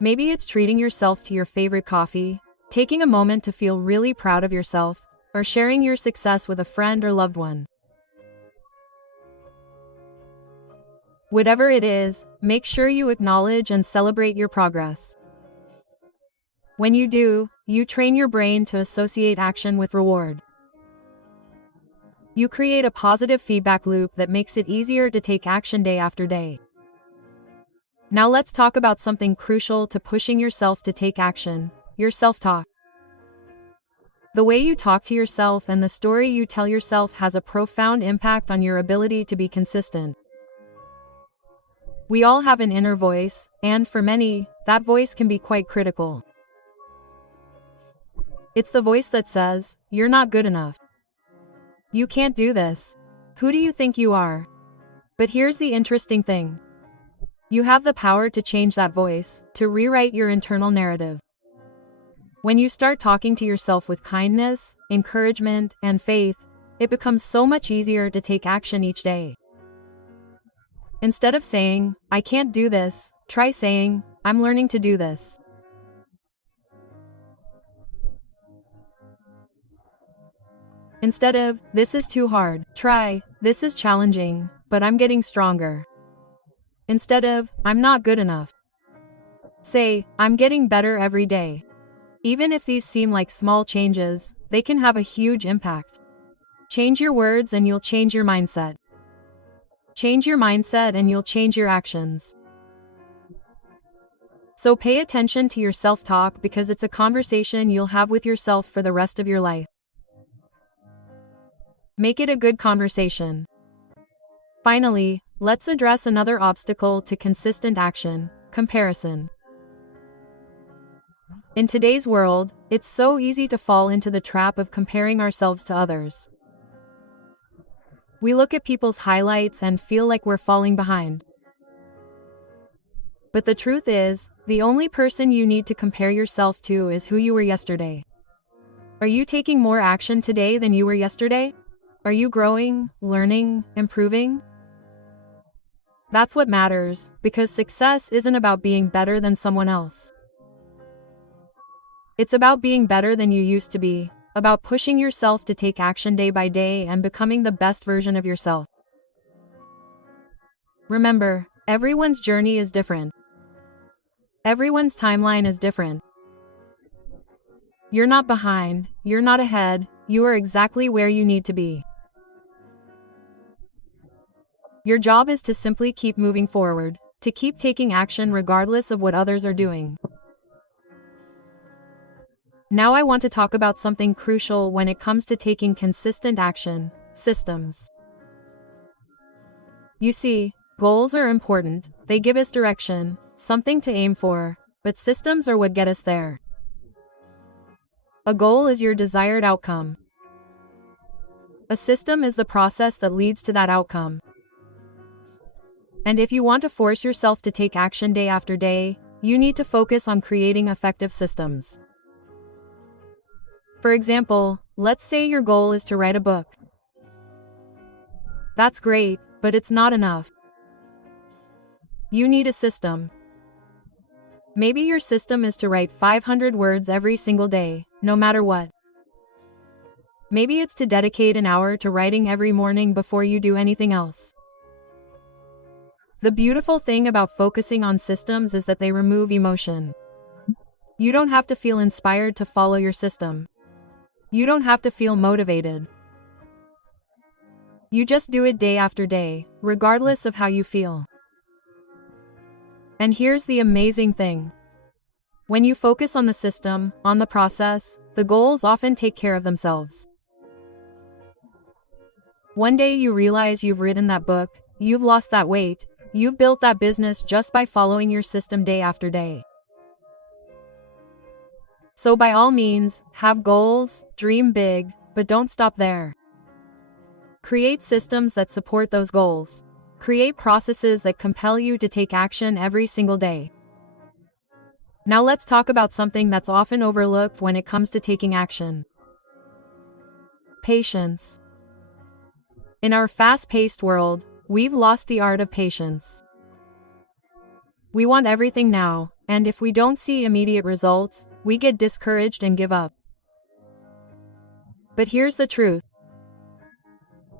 Maybe it's treating yourself to your favorite coffee, taking a moment to feel really proud of yourself, or sharing your success with a friend or loved one. Whatever it is, make sure you acknowledge and celebrate your progress. When you do, you train your brain to associate action with reward. You create a positive feedback loop that makes it easier to take action day after day. Now let's talk about something crucial to pushing yourself to take action: your self-talk. The way you talk to yourself and the story you tell yourself has a profound impact on your ability to be consistent. We all have an inner voice, and for many, that voice can be quite critical. It's the voice that says, "You're not good enough. You can't do this. Who do you think you are?" But here's the interesting thing. You have the power to change that voice, to rewrite your internal narrative. When you start talking to yourself with kindness, encouragement, and faith, it becomes so much easier to take action each day. Instead of saying, "I can't do this," try saying, "I'm learning to do this." Instead of, "This is too hard," try, "This is challenging, but I'm getting stronger." Instead of, "I'm not good enough," say, "I'm getting better every day." Even if these seem like small changes, they can have a huge impact. Change your words and you'll change your mindset. Change your mindset and you'll change your actions. So pay attention to your self-talk because it's a conversation you'll have with yourself for the rest of your life. Make it a good conversation. Finally, let's address another obstacle to consistent action: comparison. In today's world, it's so easy to fall into the trap of comparing ourselves to others. We look at people's highlights and feel like we're falling behind. But the truth is, the only person you need to compare yourself to is who you were yesterday. Are you taking more action today than you were yesterday? Are you growing, learning, improving? That's what matters, because success isn't about being better than someone else. It's about being better than you used to be, about pushing yourself to take action day by day and becoming the best version of yourself. Remember, everyone's journey is different. Everyone's timeline is different. You're not behind, you're not ahead, you are exactly where you need to be. Your job is to simply keep moving forward, to keep taking action regardless of what others are doing. Now I want to talk about something crucial when it comes to taking consistent action: systems. You see, goals are important, they give us direction, something to aim for, but systems are what get us there. A goal is your desired outcome. A system is the process that leads to that outcome. And if you want to force yourself to take action day after day, you need to focus on creating effective systems. For example, let's say your goal is to write a book. That's great, but it's not enough. You need a system. Maybe your system is to write 500 words every single day, no matter what. Maybe it's to dedicate an hour to writing every morning before you do anything else. The beautiful thing about focusing on systems is that they remove emotion. You don't have to feel inspired to follow your system. You don't have to feel motivated. You just do it day after day, regardless of how you feel. And here's the amazing thing. When you focus on the system, on the process, the goals often take care of themselves. One day you realize you've written that book, you've lost that weight, you've built that business just by following your system day after day. So by all means, have goals, dream big, but don't stop there. Create systems that support those goals. Create processes that compel you to take action every single day. Now let's talk about something that's often overlooked when it comes to taking action. Patience. In our fast-paced world, we've lost the art of patience. We want everything now, and if we don't see immediate results, we get discouraged and give up. But here's the truth.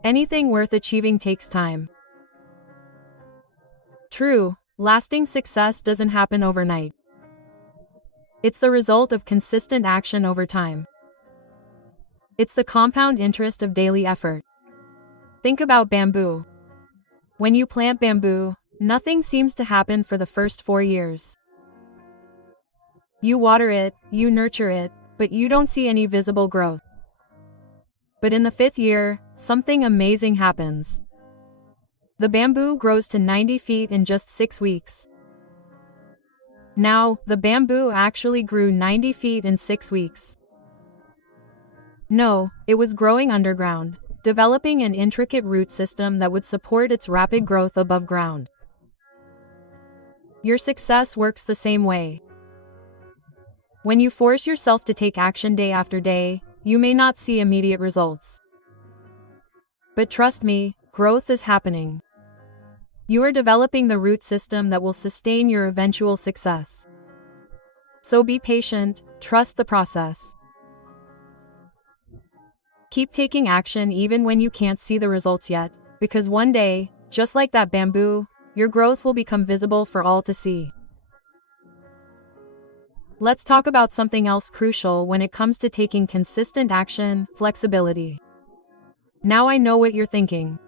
Anything worth achieving takes time. True, lasting success doesn't happen overnight. It's the result of consistent action over time. It's the compound interest of daily effort. Think about bamboo. When you plant bamboo, nothing seems to happen for the first 4 years. You water it, you nurture it, but you don't see any visible growth. But in the 5th year, something amazing happens. The bamboo grows to 90 feet in just 6 weeks. Now, the bamboo actually grew 90 feet in 6 weeks. No, it was growing underground, developing an intricate root system that would support its rapid growth above ground. Your success works the same way. When you force yourself to take action day after day, you may not see immediate results. But trust me, growth is happening. You are developing the root system that will sustain your eventual success. So be patient, trust the process. Keep taking action even when you can't see the results yet, because one day, just like that bamboo, your growth will become visible for all to see. Let's talk about something else crucial when it comes to taking consistent action: flexibility. Now I know what you're thinking.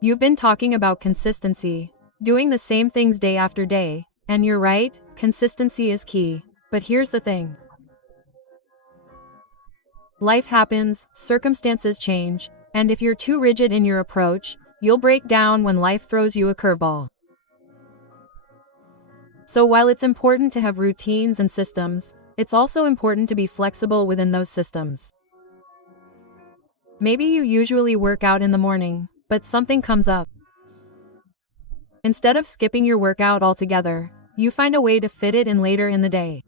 You've been talking about consistency, doing the same things day after day, and you're right, consistency is key. But here's the thing. Life happens, circumstances change, and if you're too rigid in your approach, you'll break down when life throws you a curveball. So while it's important to have routines and systems, it's also important to be flexible within those systems. Maybe you usually work out in the morning, but something comes up. Instead of skipping your workout altogether, you find a way to fit it in later in the day.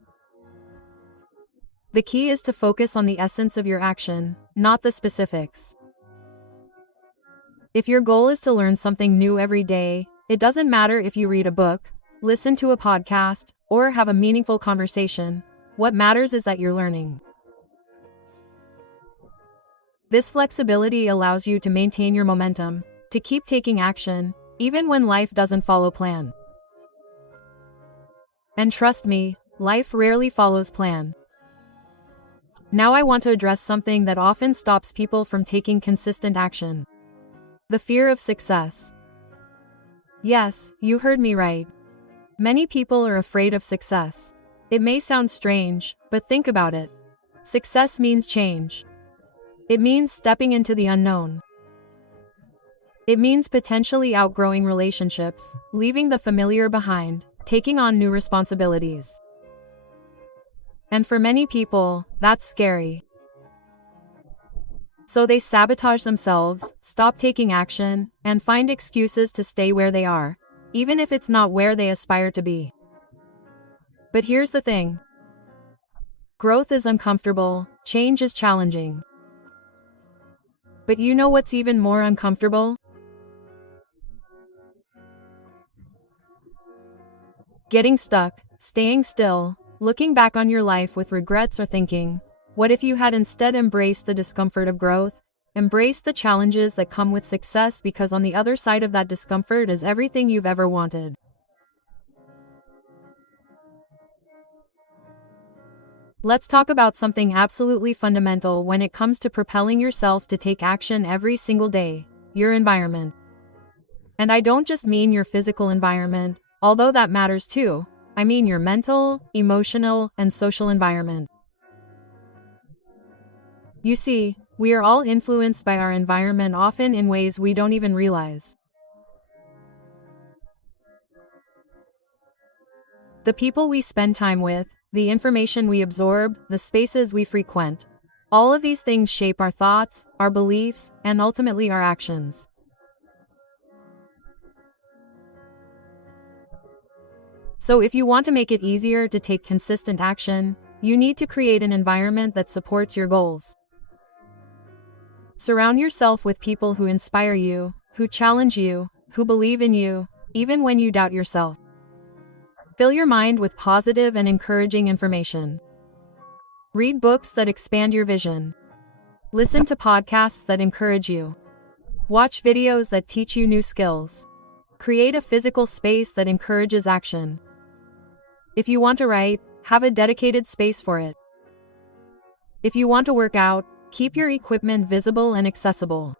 The key is to focus on the essence of your action, not the specifics. If your goal is to learn something new every day, it doesn't matter if you read a book, listen to a podcast, or have a meaningful conversation. What matters is that you're learning. This flexibility allows you to maintain your momentum, to keep taking action, even when life doesn't follow plan. And trust me, life rarely follows plan. Now I want to address something that often stops people from taking consistent action. The fear of success. Yes, you heard me right. Many people are afraid of success. It may sound strange, but think about it. Success means change. It means stepping into the unknown. It means potentially outgrowing relationships, leaving the familiar behind, taking on new responsibilities. And for many people, that's scary. So they sabotage themselves, stop taking action, and find excuses to stay where they are, even if it's not where they aspire to be. But here's the thing. Growth is uncomfortable, change is challenging. But you know what's even more uncomfortable? Getting stuck, staying still, looking back on your life with regrets or thinking, what if you had instead embraced the discomfort of growth? Embrace the challenges that come with success, because on the other side of that discomfort is everything you've ever wanted. Let's talk about something absolutely fundamental when it comes to propelling yourself to take action every single day: your environment. And I don't just mean your physical environment, although that matters too. I mean your mental, emotional, and social environment. You see, we are all influenced by our environment, often in ways we don't even realize. The people we spend time with, the information we absorb, the spaces we frequent, all of these things shape our thoughts, our beliefs, and ultimately our actions. So if you want to make it easier to take consistent action, you need to create an environment that supports your goals. Surround yourself with people who inspire you, who challenge you, who believe in you, even when you doubt yourself. Fill your mind with positive and encouraging information. Read books that expand your vision. Listen to podcasts that encourage you. Watch videos that teach you new skills. Create a physical space that encourages action. If you want to write, have a dedicated space for it. If you want to work out, keep your equipment visible and accessible.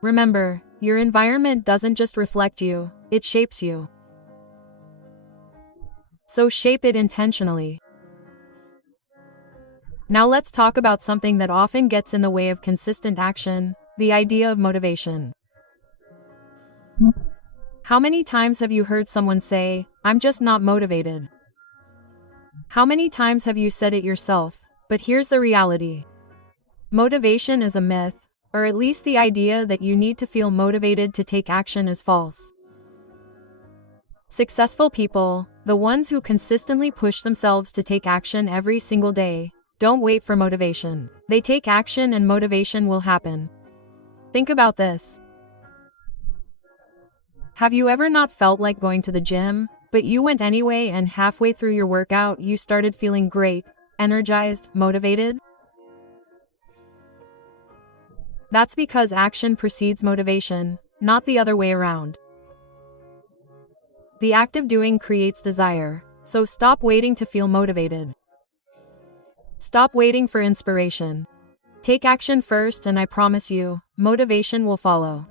Remember, your environment doesn't just reflect you, it shapes you. So shape it intentionally. Now let's talk about something that often gets in the way of consistent action: the idea of motivation. How many times have you heard someone say, "I'm just not motivated"? How many times have you said it yourself? But here's the reality. Motivation is a myth, or at least the idea that you need to feel motivated to take action is false. Successful people, the ones who consistently push themselves to take action every single day, don't wait for motivation. They take action and motivation will happen. Think about this. Have you ever not felt like going to the gym, but you went anyway, and halfway through your workout you started feeling great, energized, motivated? That's because action precedes motivation, not the other way around. The act of doing creates desire, so stop waiting to feel motivated. Stop waiting for inspiration. Take action first, and I promise you, motivation will follow.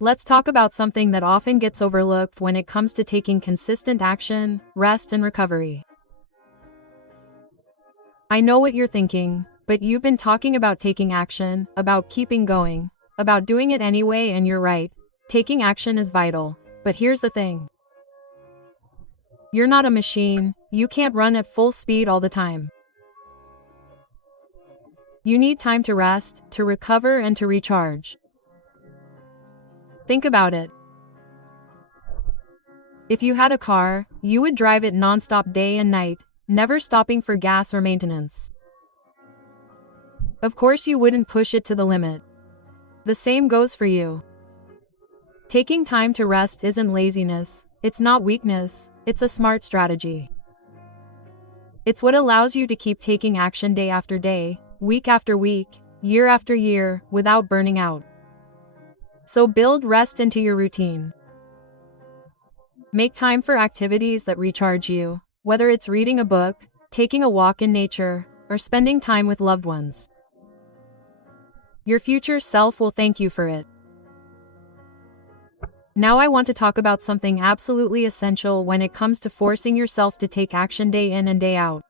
Let's talk about something that often gets overlooked when it comes to taking consistent action: rest and recovery. I know what you're thinking, but you've been talking about taking action, about keeping going, about doing it anyway, and you're right. Taking action is vital, but here's the thing. You're not a machine, you can't run at full speed all the time. You need time to rest, to recover, and to recharge. Think about it. If you had a car, you would drive it nonstop day and night, never stopping for gas or maintenance. Of course you wouldn't push it to the limit. The same goes for you. Taking time to rest isn't laziness, it's not weakness, it's a smart strategy. It's what allows you to keep taking action day after day, week after week, year after year, without burning out. So build rest into your routine. Make time for activities that recharge you, whether it's reading a book, taking a walk in nature, or spending time with loved ones. Your future self will thank you for it. Now I want to talk about something absolutely essential when it comes to forcing yourself to take action day in and day out.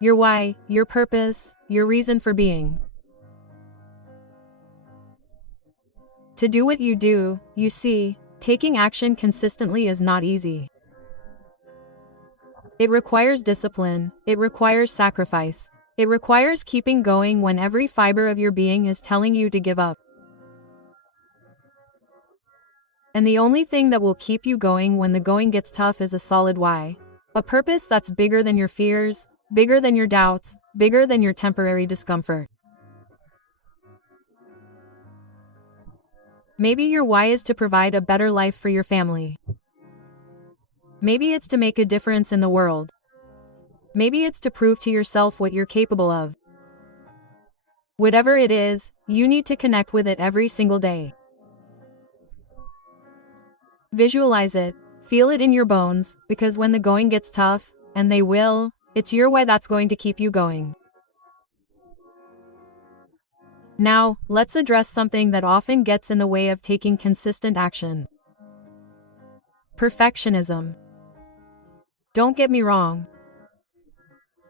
Your why, your purpose, your reason for being. To do what you do, you see, taking action consistently is not easy. It requires discipline, it requires sacrifice, it requires keeping going when every fiber of your being is telling you to give up. And the only thing that will keep you going when the going gets tough is a solid why. A purpose that's bigger than your fears, bigger than your doubts, bigger than your temporary discomfort. Maybe your why is to provide a better life for your family. Maybe it's to make a difference in the world. Maybe it's to prove to yourself what you're capable of. Whatever it is, you need to connect with it every single day. Visualize it, feel it in your bones, because when the going gets tough, and they will, it's your why that's going to keep you going. Now, let's address something that often gets in the way of taking consistent action. Perfectionism. Don't get me wrong.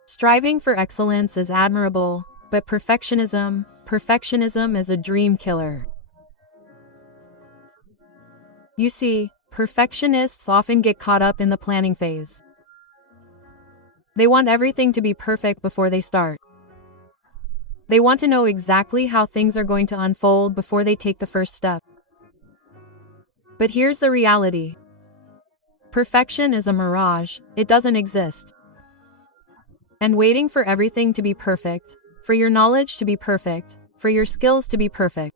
Striving for excellence is admirable, but perfectionism is a dream killer. You see, perfectionists often get caught up in the planning phase. They want everything to be perfect before they start. They want to know exactly how things are going to unfold before they take the first step. But here's the reality. Perfection is a mirage, it doesn't exist. And waiting for everything to be perfect, for your knowledge to be perfect, for your skills to be perfect,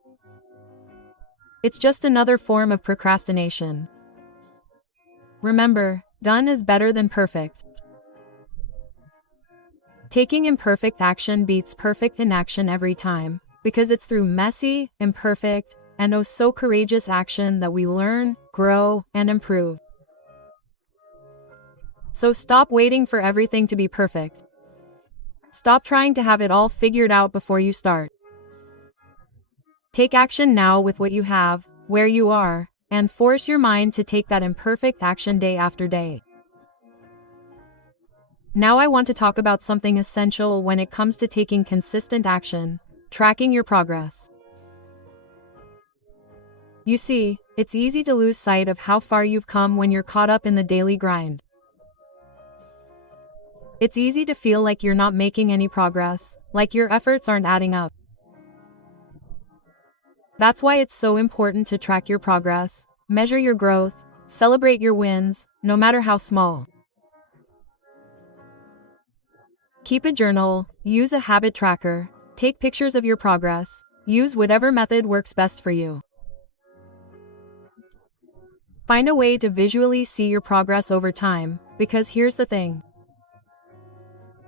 it's just another form of procrastination. Remember, done is better than perfect. Taking imperfect action beats perfect inaction every time, because it's through messy, imperfect, and oh so courageous action that we learn, grow, and improve. So stop waiting for everything to be perfect. Stop trying to have it all figured out before you start. Take action now with what you have, where you are, and force your mind to take that imperfect action day after day. Now I want to talk about something essential when it comes to taking consistent action, tracking your progress. You see, it's easy to lose sight of how far you've come when you're caught up in the daily grind. It's easy to feel like you're not making any progress, like your efforts aren't adding up. That's why it's so important to track your progress, measure your growth, celebrate your wins, no matter how small. Keep a journal, use a habit tracker, take pictures of your progress, use whatever method works best for you. Find a way to visually see your progress over time, because here's the thing.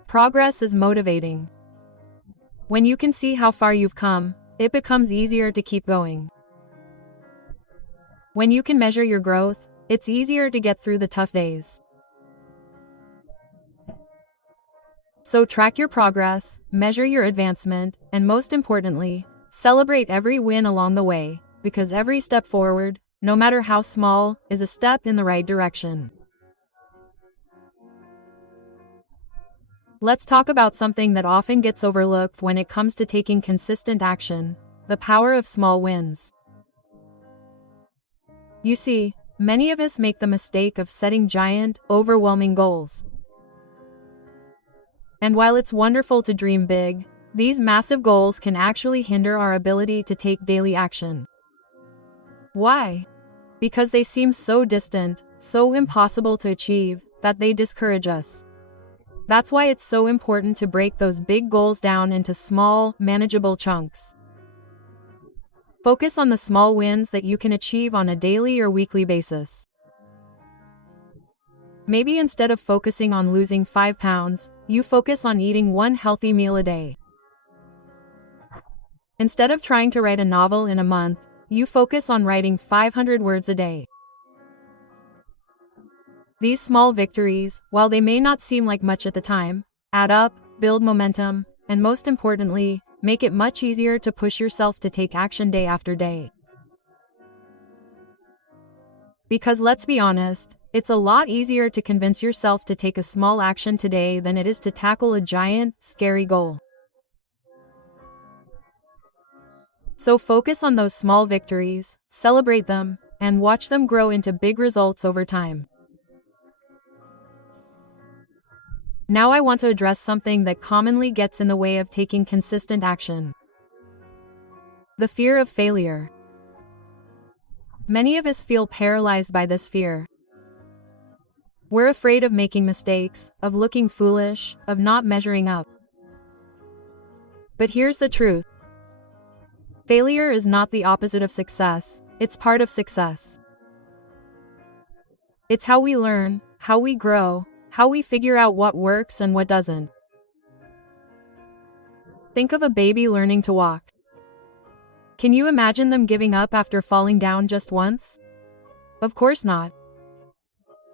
Progress is motivating. When you can see how far you've come, it becomes easier to keep going. When you can measure your growth, it's easier to get through the tough days. So track your progress, measure your advancement, and most importantly, celebrate every win along the way, because every step forward, no matter how small, is a step in the right direction. Let's talk about something that often gets overlooked when it comes to taking consistent action, the power of small wins. You see, many of us make the mistake of setting giant, overwhelming goals. And while it's wonderful to dream big, these massive goals can actually hinder our ability to take daily action. Why? Because they seem so distant, so impossible to achieve, that they discourage us. That's why it's so important to break those big goals down into small, manageable chunks. Focus on the small wins that you can achieve on a daily or weekly basis. Maybe instead of focusing on losing 5 pounds, you focus on eating 1 healthy meal a day. Instead of trying to write a novel in a month, you focus on writing 500 words a day. These small victories, while they may not seem like much at the time, add up, build momentum, and most importantly, make it much easier to push yourself to take action day after day. Because let's be honest, it's a lot easier to convince yourself to take a small action today than it is to tackle a giant, scary goal. So focus on those small victories, celebrate them, and watch them grow into big results over time. Now I want to address something that commonly gets in the way of taking consistent action. The fear of failure. Many of us feel paralyzed by this fear. We're afraid of making mistakes, of looking foolish, of not measuring up. But here's the truth. Failure is not the opposite of success, it's part of success. It's how we learn, how we grow, how we figure out what works and what doesn't. Think of a baby learning to walk. Can you imagine them giving up after falling down just once? Of course not.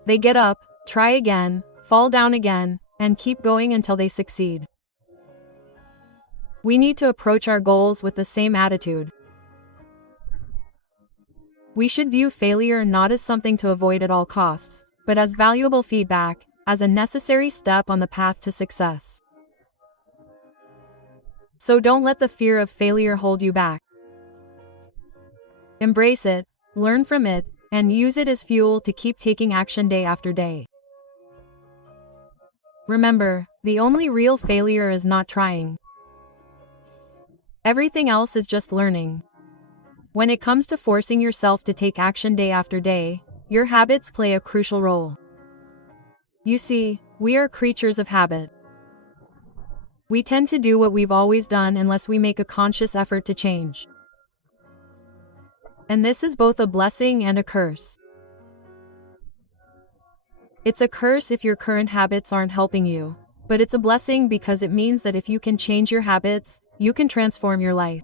They get up, try again, fall down again, and keep going until they succeed. We need to approach our goals with the same attitude. We should view failure not as something to avoid at all costs, but as valuable feedback, as a necessary step on the path to success. So don't let the fear of failure hold you back. Embrace it, learn from it, and use it as fuel to keep taking action day after day. Remember, the only real failure is not trying. Everything else is just learning. When it comes to forcing yourself to take action day after day, your habits play a crucial role. You see, we are creatures of habit. We tend to do what we've always done unless we make a conscious effort to change. And this is both a blessing and a curse. It's a curse if your current habits aren't helping you, but it's a blessing because it means that if you can change your habits, you can transform your life.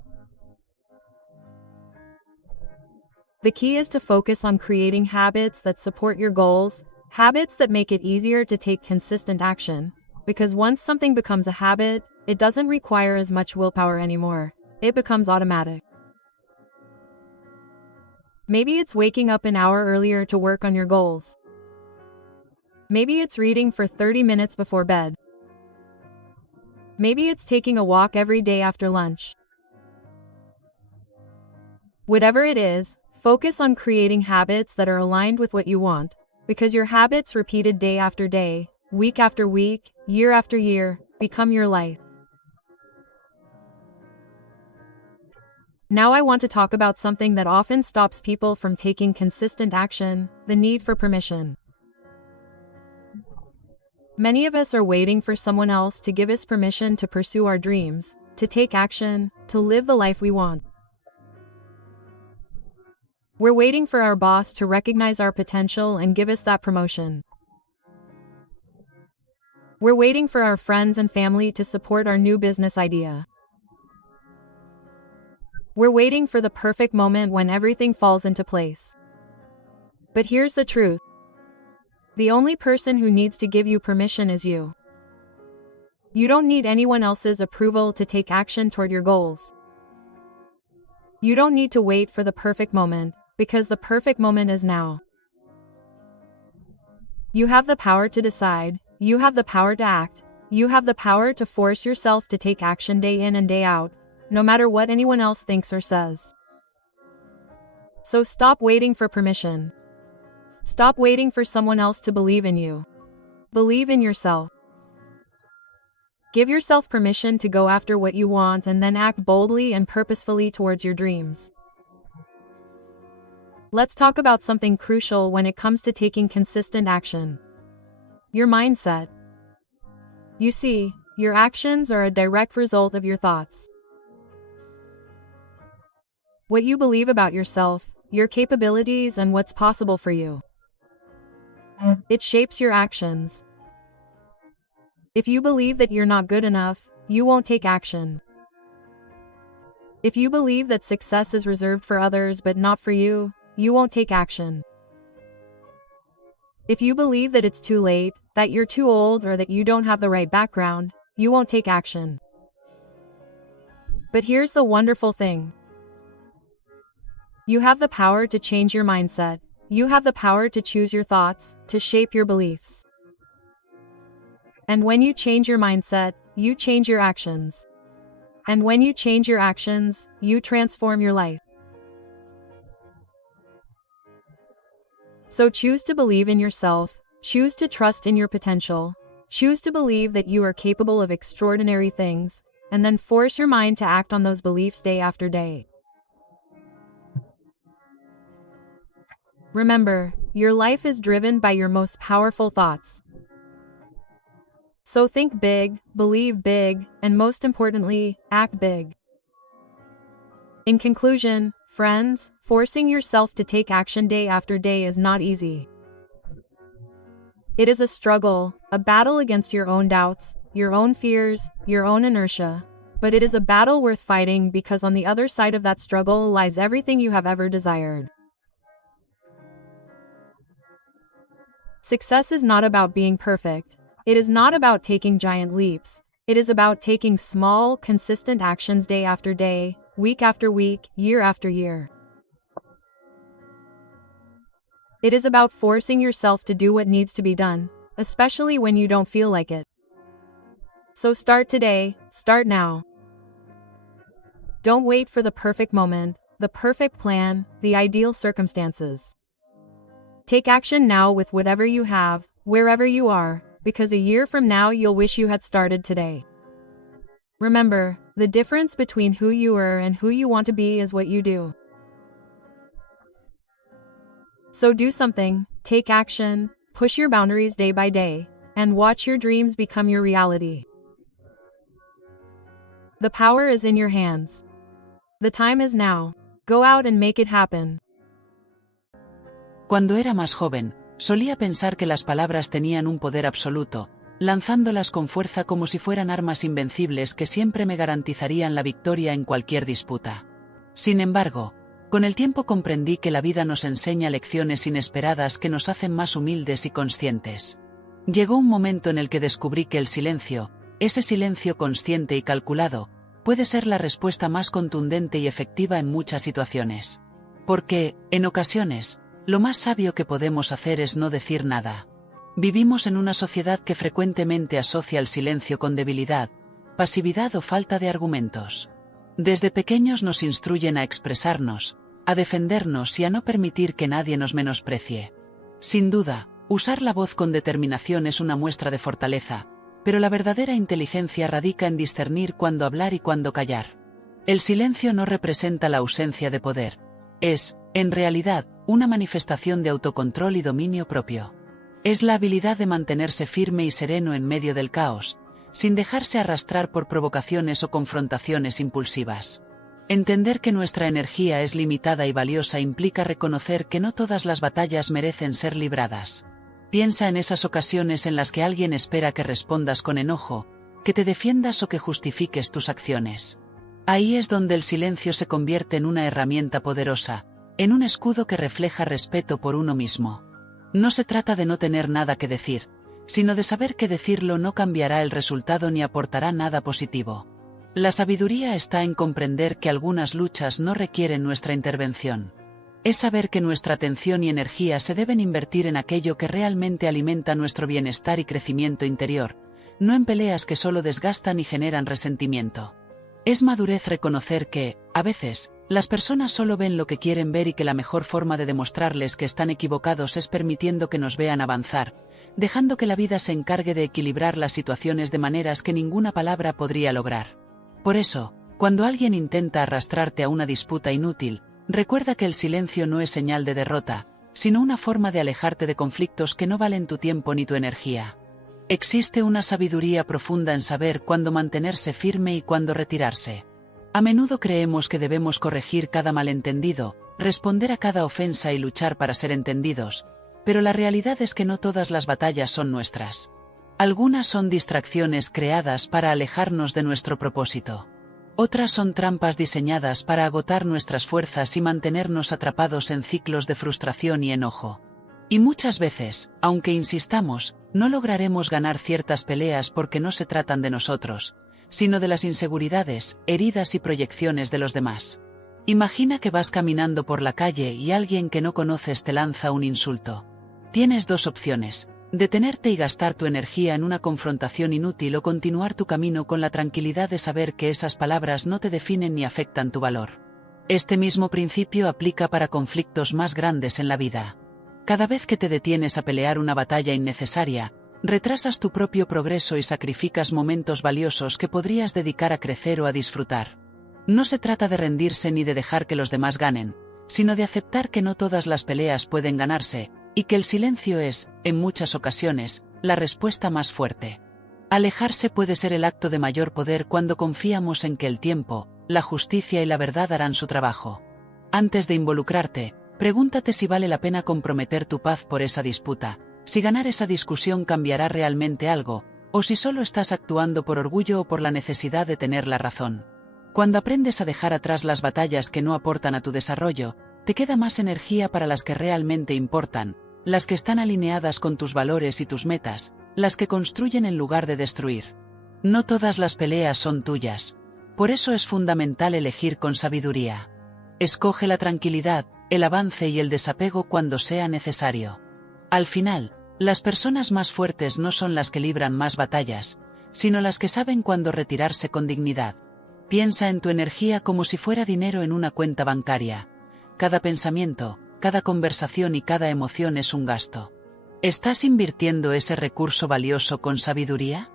The key is to focus on creating habits that support your goals, habits that make it easier to take consistent action, because once something becomes a habit, it doesn't require as much willpower anymore. It becomes automatic. Maybe it's waking up an hour earlier to work on your goals. Maybe it's reading for 30 minutes before bed. Maybe it's taking a walk every day after lunch. Whatever it is, focus on creating habits that are aligned with what you want, because your habits repeated day after day, week after week, year after year, become your life. Now I want to talk about something that often stops people from taking consistent action: the need for permission. Many of us are waiting for someone else to give us permission to pursue our dreams, to take action, to live the life we want. We're waiting for our boss to recognize our potential and give us that promotion. We're waiting for our friends and family to support our new business idea. We're waiting for the perfect moment when everything falls into place. But here's the truth. The only person who needs to give you permission is you. You don't need anyone else's approval to take action toward your goals. You don't need to wait for the perfect moment, because the perfect moment is now. You have the power to decide, you have the power to act, you have the power to force yourself to take action day in and day out, no matter what anyone else thinks or says. So stop waiting for permission. Stop waiting for someone else to believe in you. Believe in yourself. Give yourself permission to go after what you want and then act boldly and purposefully towards your dreams. Let's talk about something crucial when it comes to taking consistent action: your mindset. You see, your actions are a direct result of your thoughts. What you believe about yourself, your capabilities, and what's possible for you. It shapes your actions. If you believe that you're not good enough, you won't take action. If you believe that success is reserved for others but not for you, you won't take action. If you believe that it's too late, that you're too old, or that you don't have the right background, you won't take action. But here's the wonderful thing. You have the power to change your mindset. You have the power to choose your thoughts, to shape your beliefs. And when you change your mindset, you change your actions. And when you change your actions, you transform your life. So choose to believe in yourself, choose to trust in your potential, choose to believe that you are capable of extraordinary things, and then force your mind to act on those beliefs day after day. Remember, your life is driven by your most powerful thoughts. So think big, believe big, and most importantly, act big. In conclusion, friends, forcing yourself to take action day after day is not easy. It is a struggle, a battle against your own doubts, your own fears, your own inertia. But it is a battle worth fighting because on the other side of that struggle lies everything you have ever desired. Success is not about being perfect. It is not about taking giant leaps. It is about taking small, consistent actions day after day, week after week, year after year. It is about forcing yourself to do what needs to be done, especially when you don't feel like it. So start today, start now. Don't wait for the perfect moment, the perfect plan, the ideal circumstances. Take action now with whatever you have, wherever you are, because a year from now you'll wish you had started today. Remember, the difference between who you were and who you want to be is what you do. So do something, take action, push your boundaries day by day, and watch your dreams become your reality. The power is in your hands. The time is now. Go out and make it happen. Cuando era más joven, solía pensar que las palabras tenían un poder absoluto, lanzándolas con fuerza como si fueran armas invencibles que siempre me garantizarían la victoria en cualquier disputa. Sin embargo, con el tiempo comprendí que la vida nos enseña lecciones inesperadas que nos hacen más humildes y conscientes. Llegó un momento en el que descubrí que el silencio, ese silencio consciente y calculado, puede ser la respuesta más contundente y efectiva en muchas situaciones. Porque, en ocasiones, lo más sabio que podemos hacer es no decir nada. Vivimos en una sociedad que frecuentemente asocia el silencio con debilidad, pasividad o falta de argumentos. Desde pequeños nos instruyen a expresarnos, a defendernos y a no permitir que nadie nos menosprecie. Sin duda, usar la voz con determinación es una muestra de fortaleza, pero la verdadera inteligencia radica en discernir cuándo hablar y cuándo callar. El silencio no representa la ausencia de poder. Es, en realidad, una manifestación de autocontrol y dominio propio. Es la habilidad de mantenerse firme y sereno en medio del caos, sin dejarse arrastrar por provocaciones o confrontaciones impulsivas. Entender que nuestra energía es limitada y valiosa implica reconocer que no todas las batallas merecen ser libradas. Piensa en esas ocasiones en las que alguien espera que respondas con enojo, que te defiendas o que justifiques tus acciones. Ahí es donde el silencio se convierte en una herramienta poderosa, en un escudo que refleja respeto por uno mismo. No se trata de no tener nada que decir, sino de saber que decirlo no cambiará el resultado ni aportará nada positivo. La sabiduría está en comprender que algunas luchas no requieren nuestra intervención. Es saber que nuestra atención y energía se deben invertir en aquello que realmente alimenta nuestro bienestar y crecimiento interior, no en peleas que solo desgastan y generan resentimiento. Es madurez reconocer que, a veces, las personas solo ven lo que quieren ver y que la mejor forma de demostrarles que están equivocados es permitiendo que nos vean avanzar, dejando que la vida se encargue de equilibrar las situaciones de maneras que ninguna palabra podría lograr. Por eso, cuando alguien intenta arrastrarte a una disputa inútil, recuerda que el silencio no es señal de derrota, sino una forma de alejarte de conflictos que no valen tu tiempo ni tu energía. Existe una sabiduría profunda en saber cuándo mantenerse firme y cuándo retirarse. A menudo creemos que debemos corregir cada malentendido, responder a cada ofensa y luchar para ser entendidos, pero la realidad es que no todas las batallas son nuestras. Algunas son distracciones creadas para alejarnos de nuestro propósito. Otras son trampas diseñadas para agotar nuestras fuerzas y mantenernos atrapados en ciclos de frustración y enojo. Y muchas veces, aunque insistamos, no lograremos ganar ciertas peleas porque no se tratan de nosotros, sino de las inseguridades, heridas y proyecciones de los demás. Imagina que vas caminando por la calle y alguien que no conoces te lanza un insulto. Tienes dos opciones: detenerte y gastar tu energía en una confrontación inútil o continuar tu camino con la tranquilidad de saber que esas palabras no te definen ni afectan tu valor. Este mismo principio aplica para conflictos más grandes en la vida. Cada vez que te detienes a pelear una batalla innecesaria, retrasas tu propio progreso y sacrificas momentos valiosos que podrías dedicar a crecer o a disfrutar. No se trata de rendirse ni de dejar que los demás ganen, sino de aceptar que no todas las peleas pueden ganarse, y que el silencio es, en muchas ocasiones, la respuesta más fuerte. Alejarse puede ser el acto de mayor poder cuando confiamos en que el tiempo, la justicia y la verdad harán su trabajo. Antes de involucrarte, pregúntate si vale la pena comprometer tu paz por esa disputa, si ganar esa discusión cambiará realmente algo, o si solo estás actuando por orgullo o por la necesidad de tener la razón. Cuando aprendes a dejar atrás las batallas que no aportan a tu desarrollo, te queda más energía para las que realmente importan, las que están alineadas con tus valores y tus metas, las que construyen en lugar de destruir. No todas las peleas son tuyas, por eso es fundamental elegir con sabiduría. Escoge la tranquilidad, el avance y el desapego cuando sea necesario. Al final, las personas más fuertes no son las que libran más batallas, sino las que saben cuándo retirarse con dignidad. Piensa en tu energía como si fuera dinero en una cuenta bancaria. Cada pensamiento, cada conversación y cada emoción es un gasto. ¿Estás invirtiendo ese recurso valioso con sabiduría?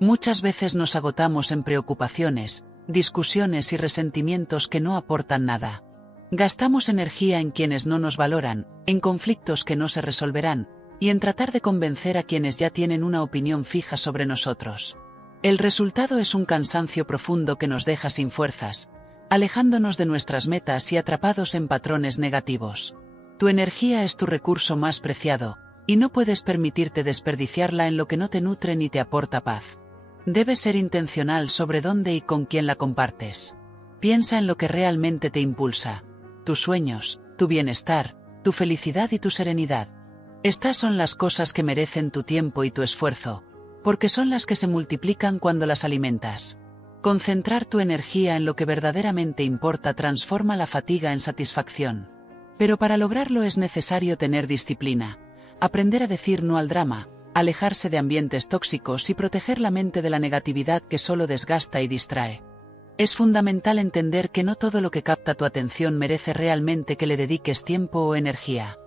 Muchas veces nos agotamos en preocupaciones, discusiones y resentimientos que no aportan nada. Gastamos energía en quienes no nos valoran, en conflictos que no se resolverán, y en tratar de convencer a quienes ya tienen una opinión fija sobre nosotros. El resultado es un cansancio profundo que nos deja sin fuerzas, alejándonos de nuestras metas y atrapados en patrones negativos. Tu energía es tu recurso más preciado, y no puedes permitirte desperdiciarla en lo que no te nutre ni te aporta paz. Debes ser intencional sobre dónde y con quién la compartes. Piensa en lo que realmente te impulsa: tus sueños, tu bienestar, tu felicidad y tu serenidad. Estas son las cosas que merecen tu tiempo y tu esfuerzo, porque son las que se multiplican cuando las alimentas. Concentrar tu energía en lo que verdaderamente importa transforma la fatiga en satisfacción. Pero para lograrlo es necesario tener disciplina, aprender a decir no al drama, alejarse de ambientes tóxicos y proteger la mente de la negatividad que solo desgasta y distrae. Es fundamental entender que no todo lo que capta tu atención merece realmente que le dediques tiempo o energía.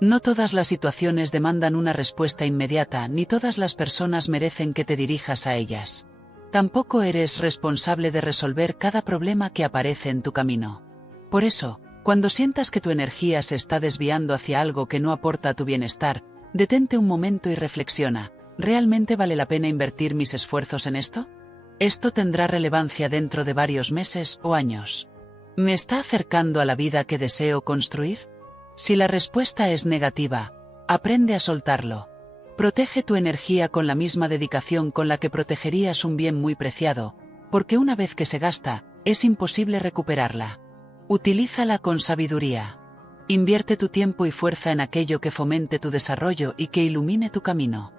No todas las situaciones demandan una respuesta inmediata, ni todas las personas merecen que te dirijas a ellas. Tampoco eres responsable de resolver cada problema que aparece en tu camino. Por eso, cuando sientas que tu energía se está desviando hacia algo que no aporta a tu bienestar, detente un momento y reflexiona: ¿realmente vale la pena invertir mis esfuerzos en esto? ¿Esto tendrá relevancia dentro de varios meses o años? ¿Me está acercando a la vida que deseo construir? Si la respuesta es negativa, aprende a soltarlo. Protege tu energía con la misma dedicación con la que protegerías un bien muy preciado, porque una vez que se gasta, es imposible recuperarla. Utilízala con sabiduría. Invierte tu tiempo y fuerza en aquello que fomente tu desarrollo y que ilumine tu camino.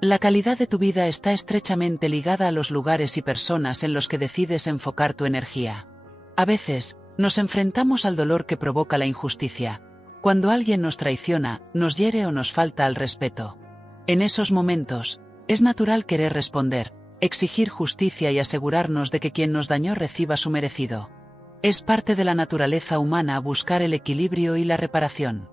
La calidad de tu vida está estrechamente ligada a los lugares y personas en los que decides enfocar tu energía. A veces, nos enfrentamos al dolor que provoca la injusticia, cuando alguien nos traiciona, nos hiere o nos falta al respeto. En esos momentos, es natural querer responder, exigir justicia y asegurarnos de que quien nos dañó reciba su merecido. Es parte de la naturaleza humana buscar el equilibrio y la reparación.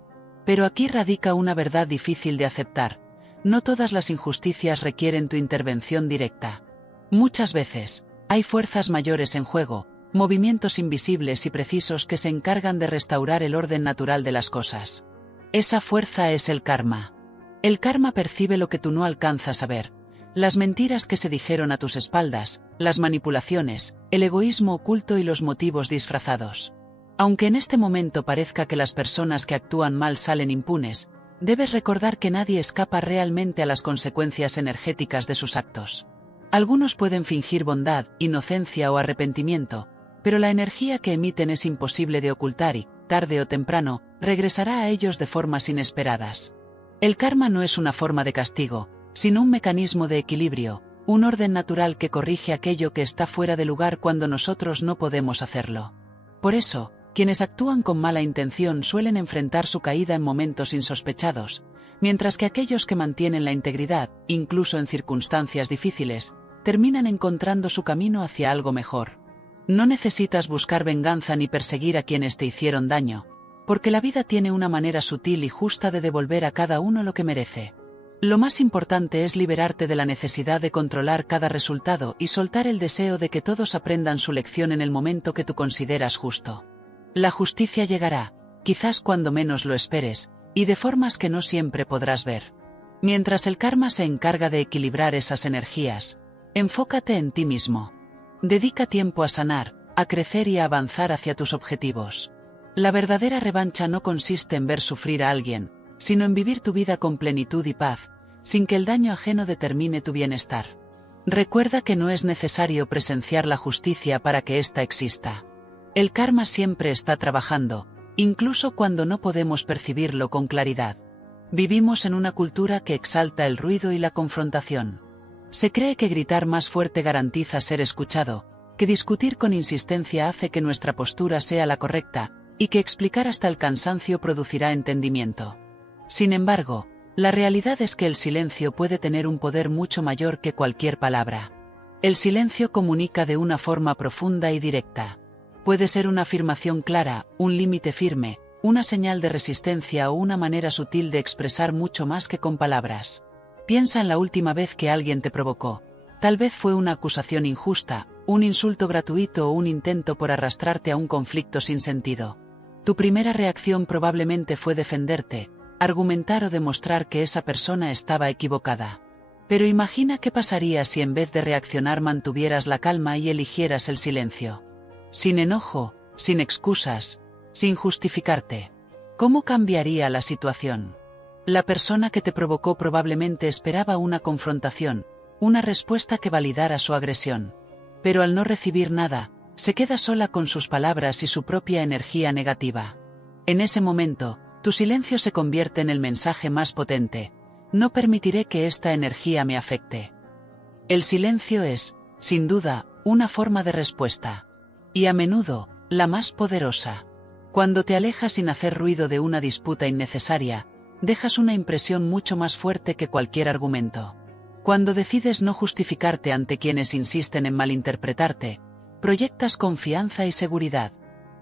Pero aquí radica una verdad difícil de aceptar: no todas las injusticias requieren tu intervención directa. Muchas veces, hay fuerzas mayores en juego, movimientos invisibles y precisos que se encargan de restaurar el orden natural de las cosas. Esa fuerza es el karma. El karma percibe lo que tú no alcanzas a ver: las mentiras que se dijeron a tus espaldas, las manipulaciones, el egoísmo oculto y los motivos disfrazados. Aunque en este momento parezca que las personas que actúan mal salen impunes, debes recordar que nadie escapa realmente a las consecuencias energéticas de sus actos. Algunos pueden fingir bondad, inocencia o arrepentimiento, pero la energía que emiten es imposible de ocultar y, tarde o temprano, regresará a ellos de formas inesperadas. El karma no es una forma de castigo, sino un mecanismo de equilibrio, un orden natural que corrige aquello que está fuera de lugar cuando nosotros no podemos hacerlo. Por eso, quienes actúan con mala intención suelen enfrentar su caída en momentos insospechados, mientras que aquellos que mantienen la integridad, incluso en circunstancias difíciles, terminan encontrando su camino hacia algo mejor. No necesitas buscar venganza ni perseguir a quienes te hicieron daño, porque la vida tiene una manera sutil y justa de devolver a cada uno lo que merece. Lo más importante es liberarte de la necesidad de controlar cada resultado y soltar el deseo de que todos aprendan su lección en el momento que tú consideras justo. La justicia llegará, quizás cuando menos lo esperes, y de formas que no siempre podrás ver. Mientras el karma se encarga de equilibrar esas energías, enfócate en ti mismo. Dedica tiempo a sanar, a crecer y a avanzar hacia tus objetivos. La verdadera revancha no consiste en ver sufrir a alguien, sino en vivir tu vida con plenitud y paz, sin que el daño ajeno determine tu bienestar. Recuerda que no es necesario presenciar la justicia para que ésta exista. El karma siempre está trabajando, incluso cuando no podemos percibirlo con claridad. Vivimos en una cultura que exalta el ruido y la confrontación. Se cree que gritar más fuerte garantiza ser escuchado, que discutir con insistencia hace que nuestra postura sea la correcta, y que explicar hasta el cansancio producirá entendimiento. Sin embargo, la realidad es que el silencio puede tener un poder mucho mayor que cualquier palabra. El silencio comunica de una forma profunda y directa. Puede ser una afirmación clara, un límite firme, una señal de resistencia o una manera sutil de expresar mucho más que con palabras. Piensa en la última vez que alguien te provocó. Tal vez fue una acusación injusta, un insulto gratuito o un intento por arrastrarte a un conflicto sin sentido. Tu primera reacción probablemente fue defenderte, argumentar o demostrar que esa persona estaba equivocada. Pero imagina qué pasaría si en vez de reaccionar mantuvieras la calma y eligieras el silencio. Sin enojo, sin excusas, sin justificarte. ¿Cómo cambiaría la situación? La persona que te provocó probablemente esperaba una confrontación, una respuesta que validara su agresión. Pero al no recibir nada, se queda sola con sus palabras y su propia energía negativa. En ese momento, tu silencio se convierte en el mensaje más potente. No permitiré que esta energía me afecte. El silencio es, sin duda, una forma de respuesta. Y a menudo, la más poderosa. Cuando te alejas sin hacer ruido de una disputa innecesaria, dejas una impresión mucho más fuerte que cualquier argumento. Cuando decides no justificarte ante quienes insisten en malinterpretarte, proyectas confianza y seguridad.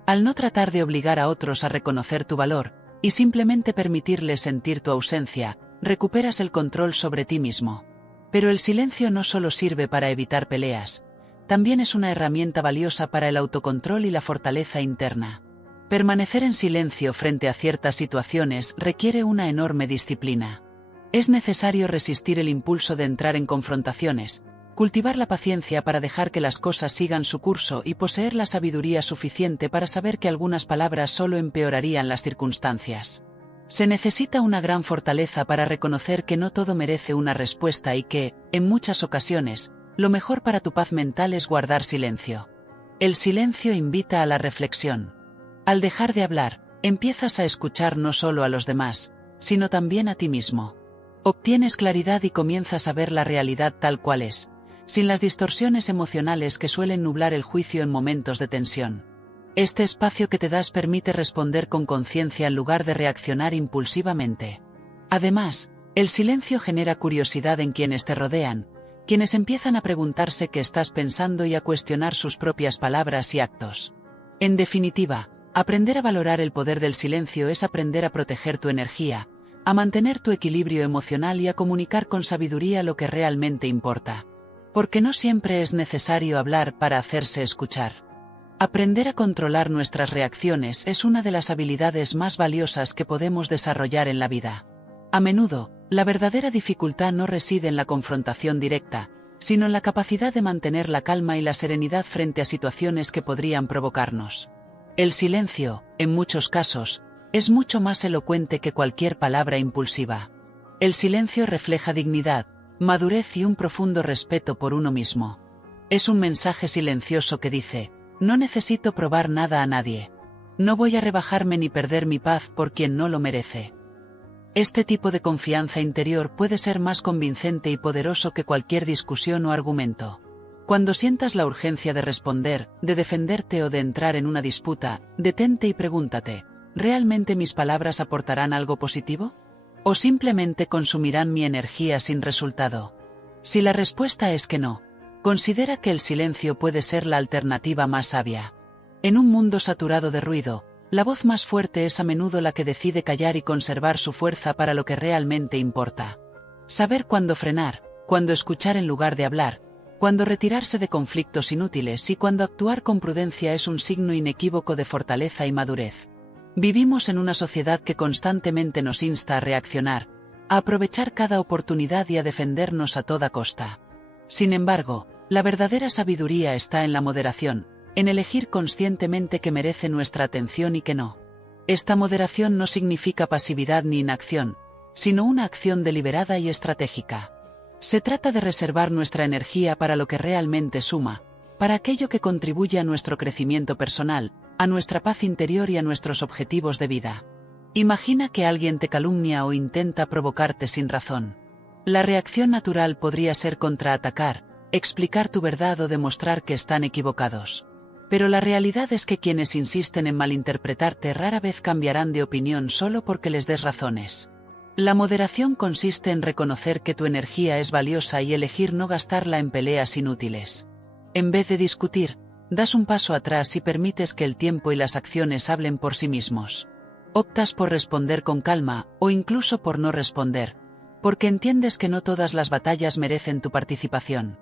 Al no tratar de obligar a otros a reconocer tu valor, y simplemente permitirles sentir tu ausencia, recuperas el control sobre ti mismo. Pero el silencio no solo sirve para evitar peleas, también es una herramienta valiosa para el autocontrol y la fortaleza interna. Permanecer en silencio frente a ciertas situaciones requiere una enorme disciplina. Es necesario resistir el impulso de entrar en confrontaciones, cultivar la paciencia para dejar que las cosas sigan su curso y poseer la sabiduría suficiente para saber que algunas palabras solo empeorarían las circunstancias. Se necesita una gran fortaleza para reconocer que no todo merece una respuesta y que, en muchas ocasiones, lo mejor para tu paz mental es guardar silencio. El silencio invita a la reflexión. Al dejar de hablar, empiezas a escuchar no solo a los demás, sino también a ti mismo. Obtienes claridad y comienzas a ver la realidad tal cual es, sin las distorsiones emocionales que suelen nublar el juicio en momentos de tensión. Este espacio que te das permite responder con conciencia en lugar de reaccionar impulsivamente. Además, el silencio genera curiosidad en quienes te rodean, quienes empiezan a preguntarse qué estás pensando y a cuestionar sus propias palabras y actos. En definitiva, aprender a valorar el poder del silencio es aprender a proteger tu energía, a mantener tu equilibrio emocional y a comunicar con sabiduría lo que realmente importa. Porque no siempre es necesario hablar para hacerse escuchar. Aprender a controlar nuestras reacciones es una de las habilidades más valiosas que podemos desarrollar en la vida. A menudo, la verdadera dificultad no reside en la confrontación directa, sino en la capacidad de mantener la calma y la serenidad frente a situaciones que podrían provocarnos. El silencio, en muchos casos, es mucho más elocuente que cualquier palabra impulsiva. El silencio refleja dignidad, madurez y un profundo respeto por uno mismo. Es un mensaje silencioso que dice: no necesito probar nada a nadie. No voy a rebajarme ni perder mi paz por quien no lo merece. Este tipo de confianza interior puede ser más convincente y poderoso que cualquier discusión o argumento. Cuando sientas la urgencia de responder, de defenderte o de entrar en una disputa, detente y pregúntate: ¿realmente mis palabras aportarán algo positivo? ¿O simplemente consumirán mi energía sin resultado? Si la respuesta es que no, considera que el silencio puede ser la alternativa más sabia. En un mundo saturado de ruido, la voz más fuerte es a menudo la que decide callar y conservar su fuerza para lo que realmente importa. Saber cuándo frenar, cuándo escuchar en lugar de hablar, cuándo retirarse de conflictos inútiles y cuándo actuar con prudencia es un signo inequívoco de fortaleza y madurez. Vivimos en una sociedad que constantemente nos insta a reaccionar, a aprovechar cada oportunidad y a defendernos a toda costa. Sin embargo, la verdadera sabiduría está en la moderación, en elegir conscientemente qué merece nuestra atención y qué no. Esta moderación no significa pasividad ni inacción, sino una acción deliberada y estratégica. Se trata de reservar nuestra energía para lo que realmente suma, para aquello que contribuye a nuestro crecimiento personal, a nuestra paz interior y a nuestros objetivos de vida. Imagina que alguien te calumnia o intenta provocarte sin razón. La reacción natural podría ser contraatacar, explicar tu verdad o demostrar que están equivocados. Pero la realidad es que quienes insisten en malinterpretarte rara vez cambiarán de opinión solo porque les des razones. La moderación consiste en reconocer que tu energía es valiosa y elegir no gastarla en peleas inútiles. En vez de discutir, das un paso atrás y permites que el tiempo y las acciones hablen por sí mismos. Optas por responder con calma, o incluso por no responder, porque entiendes que no todas las batallas merecen tu participación.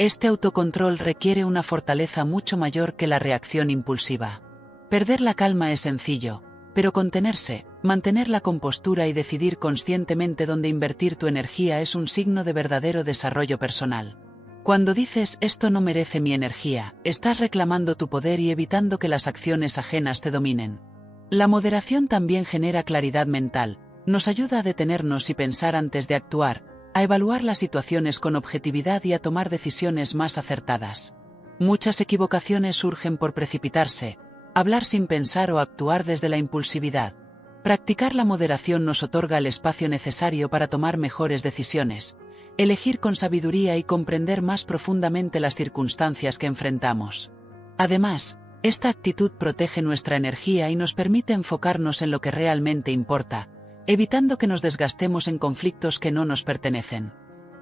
Este autocontrol requiere una fortaleza mucho mayor que la reacción impulsiva. Perder la calma es sencillo, pero contenerse, mantener la compostura y decidir conscientemente dónde invertir tu energía es un signo de verdadero desarrollo personal. Cuando dices «esto no merece mi energía», estás reclamando tu poder y evitando que las acciones ajenas te dominen. La moderación también genera claridad mental, nos ayuda a detenernos y pensar antes de actuar, a evaluar las situaciones con objetividad y a tomar decisiones más acertadas. Muchas equivocaciones surgen por precipitarse, hablar sin pensar o actuar desde la impulsividad. Practicar la moderación nos otorga el espacio necesario para tomar mejores decisiones, elegir con sabiduría y comprender más profundamente las circunstancias que enfrentamos. Además, esta actitud protege nuestra energía y nos permite enfocarnos en lo que realmente importa, evitando que nos desgastemos en conflictos que no nos pertenecen.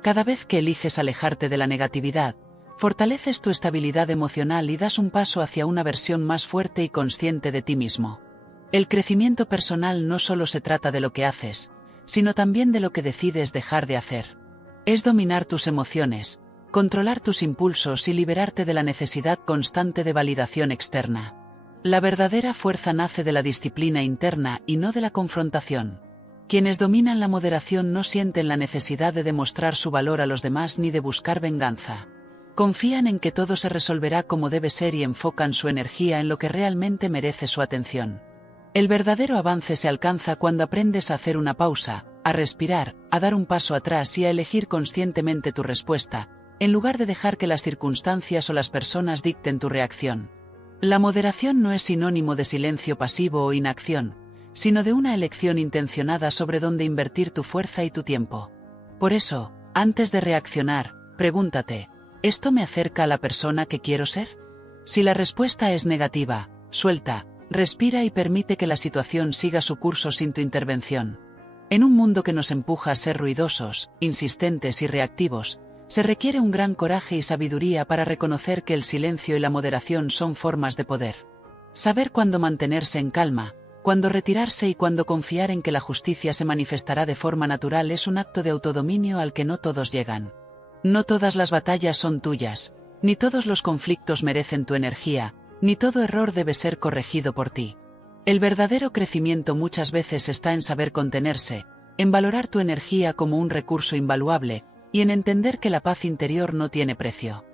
Cada vez que eliges alejarte de la negatividad, fortaleces tu estabilidad emocional y das un paso hacia una versión más fuerte y consciente de ti mismo. El crecimiento personal no solo se trata de lo que haces, sino también de lo que decides dejar de hacer. Es dominar tus emociones, controlar tus impulsos y liberarte de la necesidad constante de validación externa. La verdadera fuerza nace de la disciplina interna y no de la confrontación. Quienes dominan la moderación no sienten la necesidad de demostrar su valor a los demás ni de buscar venganza. Confían en que todo se resolverá como debe ser y enfocan su energía en lo que realmente merece su atención. El verdadero avance se alcanza cuando aprendes a hacer una pausa, a respirar, a dar un paso atrás y a elegir conscientemente tu respuesta, en lugar de dejar que las circunstancias o las personas dicten tu reacción. La moderación no es sinónimo de silencio pasivo o inacción, sino de una elección intencionada sobre dónde invertir tu fuerza y tu tiempo. Por eso, antes de reaccionar, pregúntate, ¿esto me acerca a la persona que quiero ser? Si la respuesta es negativa, suelta, respira y permite que la situación siga su curso sin tu intervención. En un mundo que nos empuja a ser ruidosos, insistentes y reactivos, se requiere un gran coraje y sabiduría para reconocer que el silencio y la moderación son formas de poder. Saber cuándo mantenerse en calma, cuándo retirarse y cuándo confiar en que la justicia se manifestará de forma natural es un acto de autodominio al que no todos llegan. No todas las batallas son tuyas, ni todos los conflictos merecen tu energía, ni todo error debe ser corregido por ti. El verdadero crecimiento muchas veces está en saber contenerse, en valorar tu energía como un recurso invaluable, y en entender que la paz interior no tiene precio.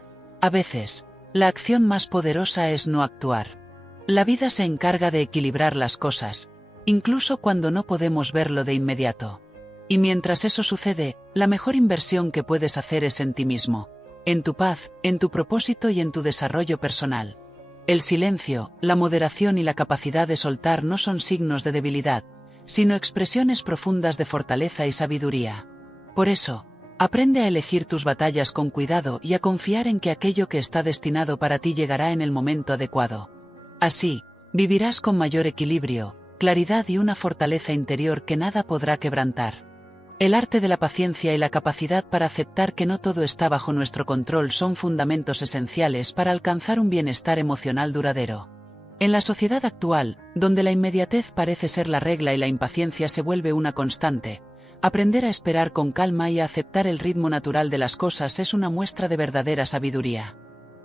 A veces, la acción más poderosa es no actuar. La vida se encarga de equilibrar las cosas, incluso cuando no podemos verlo de inmediato. Y mientras eso sucede, la mejor inversión que puedes hacer es en ti mismo, en tu paz, en tu propósito y en tu desarrollo personal. El silencio, la moderación y la capacidad de soltar no son signos de debilidad, sino expresiones profundas de fortaleza y sabiduría. Por eso, aprende a elegir tus batallas con cuidado y a confiar en que aquello que está destinado para ti llegará en el momento adecuado. Así, vivirás con mayor equilibrio, claridad y una fortaleza interior que nada podrá quebrantar. El arte de la paciencia y la capacidad para aceptar que no todo está bajo nuestro control son fundamentos esenciales para alcanzar un bienestar emocional duradero. En la sociedad actual, donde la inmediatez parece ser la regla y la impaciencia se vuelve una constante, aprender a esperar con calma y a aceptar el ritmo natural de las cosas es una muestra de verdadera sabiduría.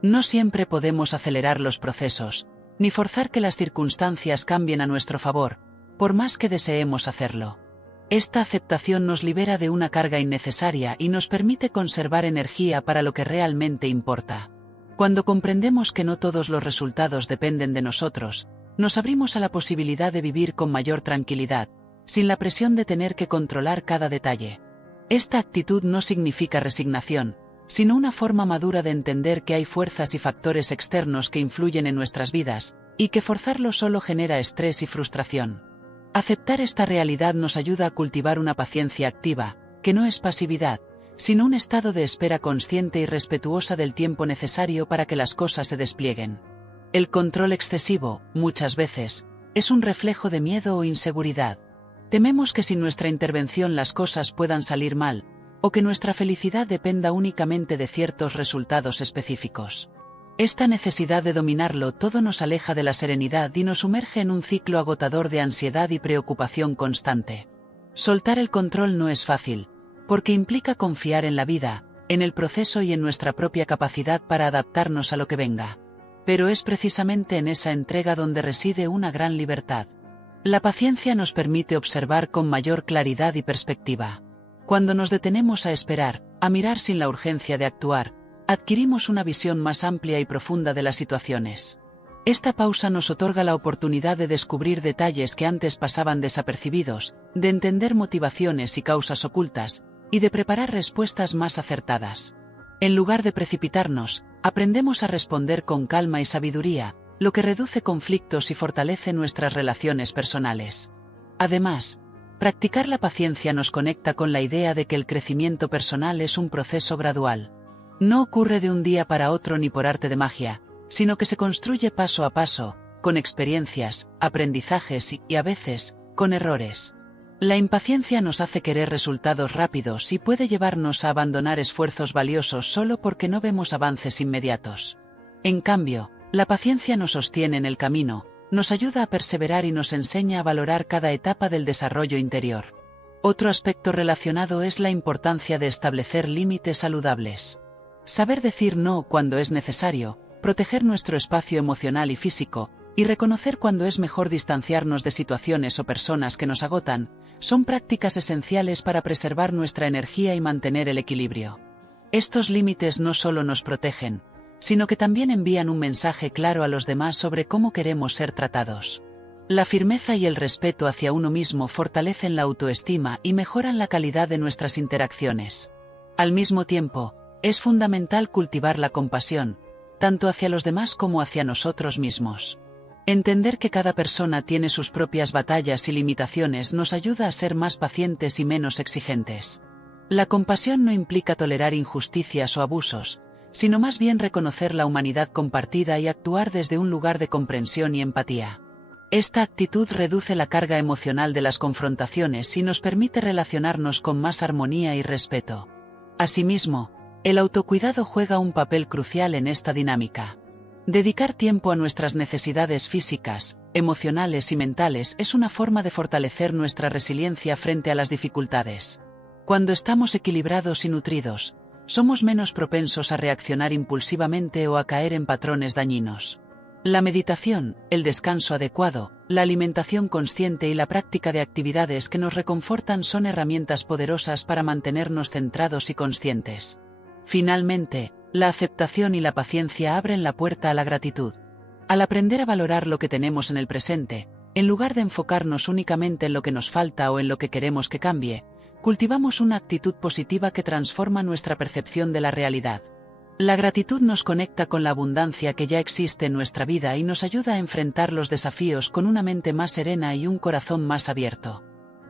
No siempre podemos acelerar los procesos, ni forzar que las circunstancias cambien a nuestro favor, por más que deseemos hacerlo. Esta aceptación nos libera de una carga innecesaria y nos permite conservar energía para lo que realmente importa. Cuando comprendemos que no todos los resultados dependen de nosotros, Nos abrimos a la posibilidad de vivir con mayor tranquilidad, sin la presión de tener que controlar cada detalle. Esta actitud no significa resignación, sino una forma madura de entender que hay fuerzas y factores externos que influyen en nuestras vidas, y que forzarlo solo genera estrés y frustración. Aceptar esta realidad nos ayuda a cultivar una paciencia activa, que no es pasividad, sino un estado de espera consciente y respetuosa del tiempo necesario para que las cosas se desplieguen. El control excesivo, muchas veces, es un reflejo de miedo o inseguridad. Tememos que sin nuestra intervención las cosas puedan salir mal, o que nuestra felicidad dependa únicamente de ciertos resultados específicos. Esta necesidad de dominarlo todo nos aleja de la serenidad y nos sumerge en un ciclo agotador de ansiedad y preocupación constante. Soltar el control no es fácil, porque implica confiar en la vida, en el proceso y en nuestra propia capacidad para adaptarnos a lo que venga. Pero es precisamente en esa entrega donde reside una gran libertad. La paciencia nos permite observar con mayor claridad y perspectiva. Cuando nos detenemos a esperar, a mirar sin la urgencia de actuar, adquirimos una visión más amplia y profunda de las situaciones. Esta pausa nos otorga la oportunidad de descubrir detalles que antes pasaban desapercibidos, de entender motivaciones y causas ocultas, y de preparar respuestas más acertadas. En lugar de precipitarnos, aprendemos a responder con calma y sabiduría, lo que reduce conflictos y fortalece nuestras relaciones personales. Además, practicar la paciencia nos conecta con la idea de que el crecimiento personal es un proceso gradual. No ocurre de un día para otro ni por arte de magia, sino que se construye paso a paso, con experiencias, aprendizajes y, a veces, con errores. La impaciencia nos hace querer resultados rápidos y puede llevarnos a abandonar esfuerzos valiosos solo porque no vemos avances inmediatos. En cambio, la paciencia nos sostiene en el camino, nos ayuda a perseverar y nos enseña a valorar cada etapa del desarrollo interior. Otro aspecto relacionado es la importancia de establecer límites saludables. Saber decir no cuando es necesario, proteger nuestro espacio emocional y físico, y reconocer cuando es mejor distanciarnos de situaciones o personas que nos agotan, son prácticas esenciales para preservar nuestra energía y mantener el equilibrio. Estos límites no solo nos protegen, sino que también envían un mensaje claro a los demás sobre cómo queremos ser tratados. La firmeza y el respeto hacia uno mismo fortalecen la autoestima y mejoran la calidad de nuestras interacciones. Al mismo tiempo, es fundamental cultivar la compasión, tanto hacia los demás como hacia nosotros mismos. Entender que cada persona tiene sus propias batallas y limitaciones nos ayuda a ser más pacientes y menos exigentes. La compasión no implica tolerar injusticias o abusos, sino más bien reconocer la humanidad compartida y actuar desde un lugar de comprensión y empatía. Esta actitud reduce la carga emocional de las confrontaciones y nos permite relacionarnos con más armonía y respeto. Asimismo, el autocuidado juega un papel crucial en esta dinámica. Dedicar tiempo a nuestras necesidades físicas, emocionales y mentales es una forma de fortalecer nuestra resiliencia frente a las dificultades. Cuando estamos equilibrados y nutridos, somos menos propensos a reaccionar impulsivamente o a caer en patrones dañinos. La meditación, el descanso adecuado, la alimentación consciente y la práctica de actividades que nos reconfortan son herramientas poderosas para mantenernos centrados y conscientes. Finalmente, la aceptación y la paciencia abren la puerta a la gratitud. Al aprender a valorar lo que tenemos en el presente, en lugar de enfocarnos únicamente en lo que nos falta o en lo que queremos que cambie, cultivamos una actitud positiva que transforma nuestra percepción de la realidad. La gratitud nos conecta con la abundancia que ya existe en nuestra vida y nos ayuda a enfrentar los desafíos con una mente más serena y un corazón más abierto.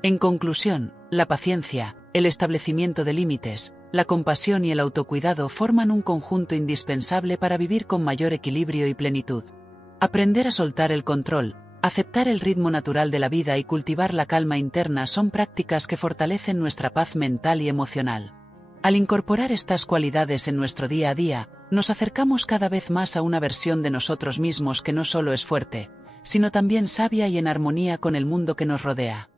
En conclusión, la paciencia, el establecimiento de límites, la compasión y el autocuidado forman un conjunto indispensable para vivir con mayor equilibrio y plenitud. Aprender a soltar el control, aceptar el ritmo natural de la vida y cultivar la calma interna son prácticas que fortalecen nuestra paz mental y emocional. Al incorporar estas cualidades en nuestro día a día, nos acercamos cada vez más a una versión de nosotros mismos que no solo es fuerte, sino también sabia y en armonía con el mundo que nos rodea.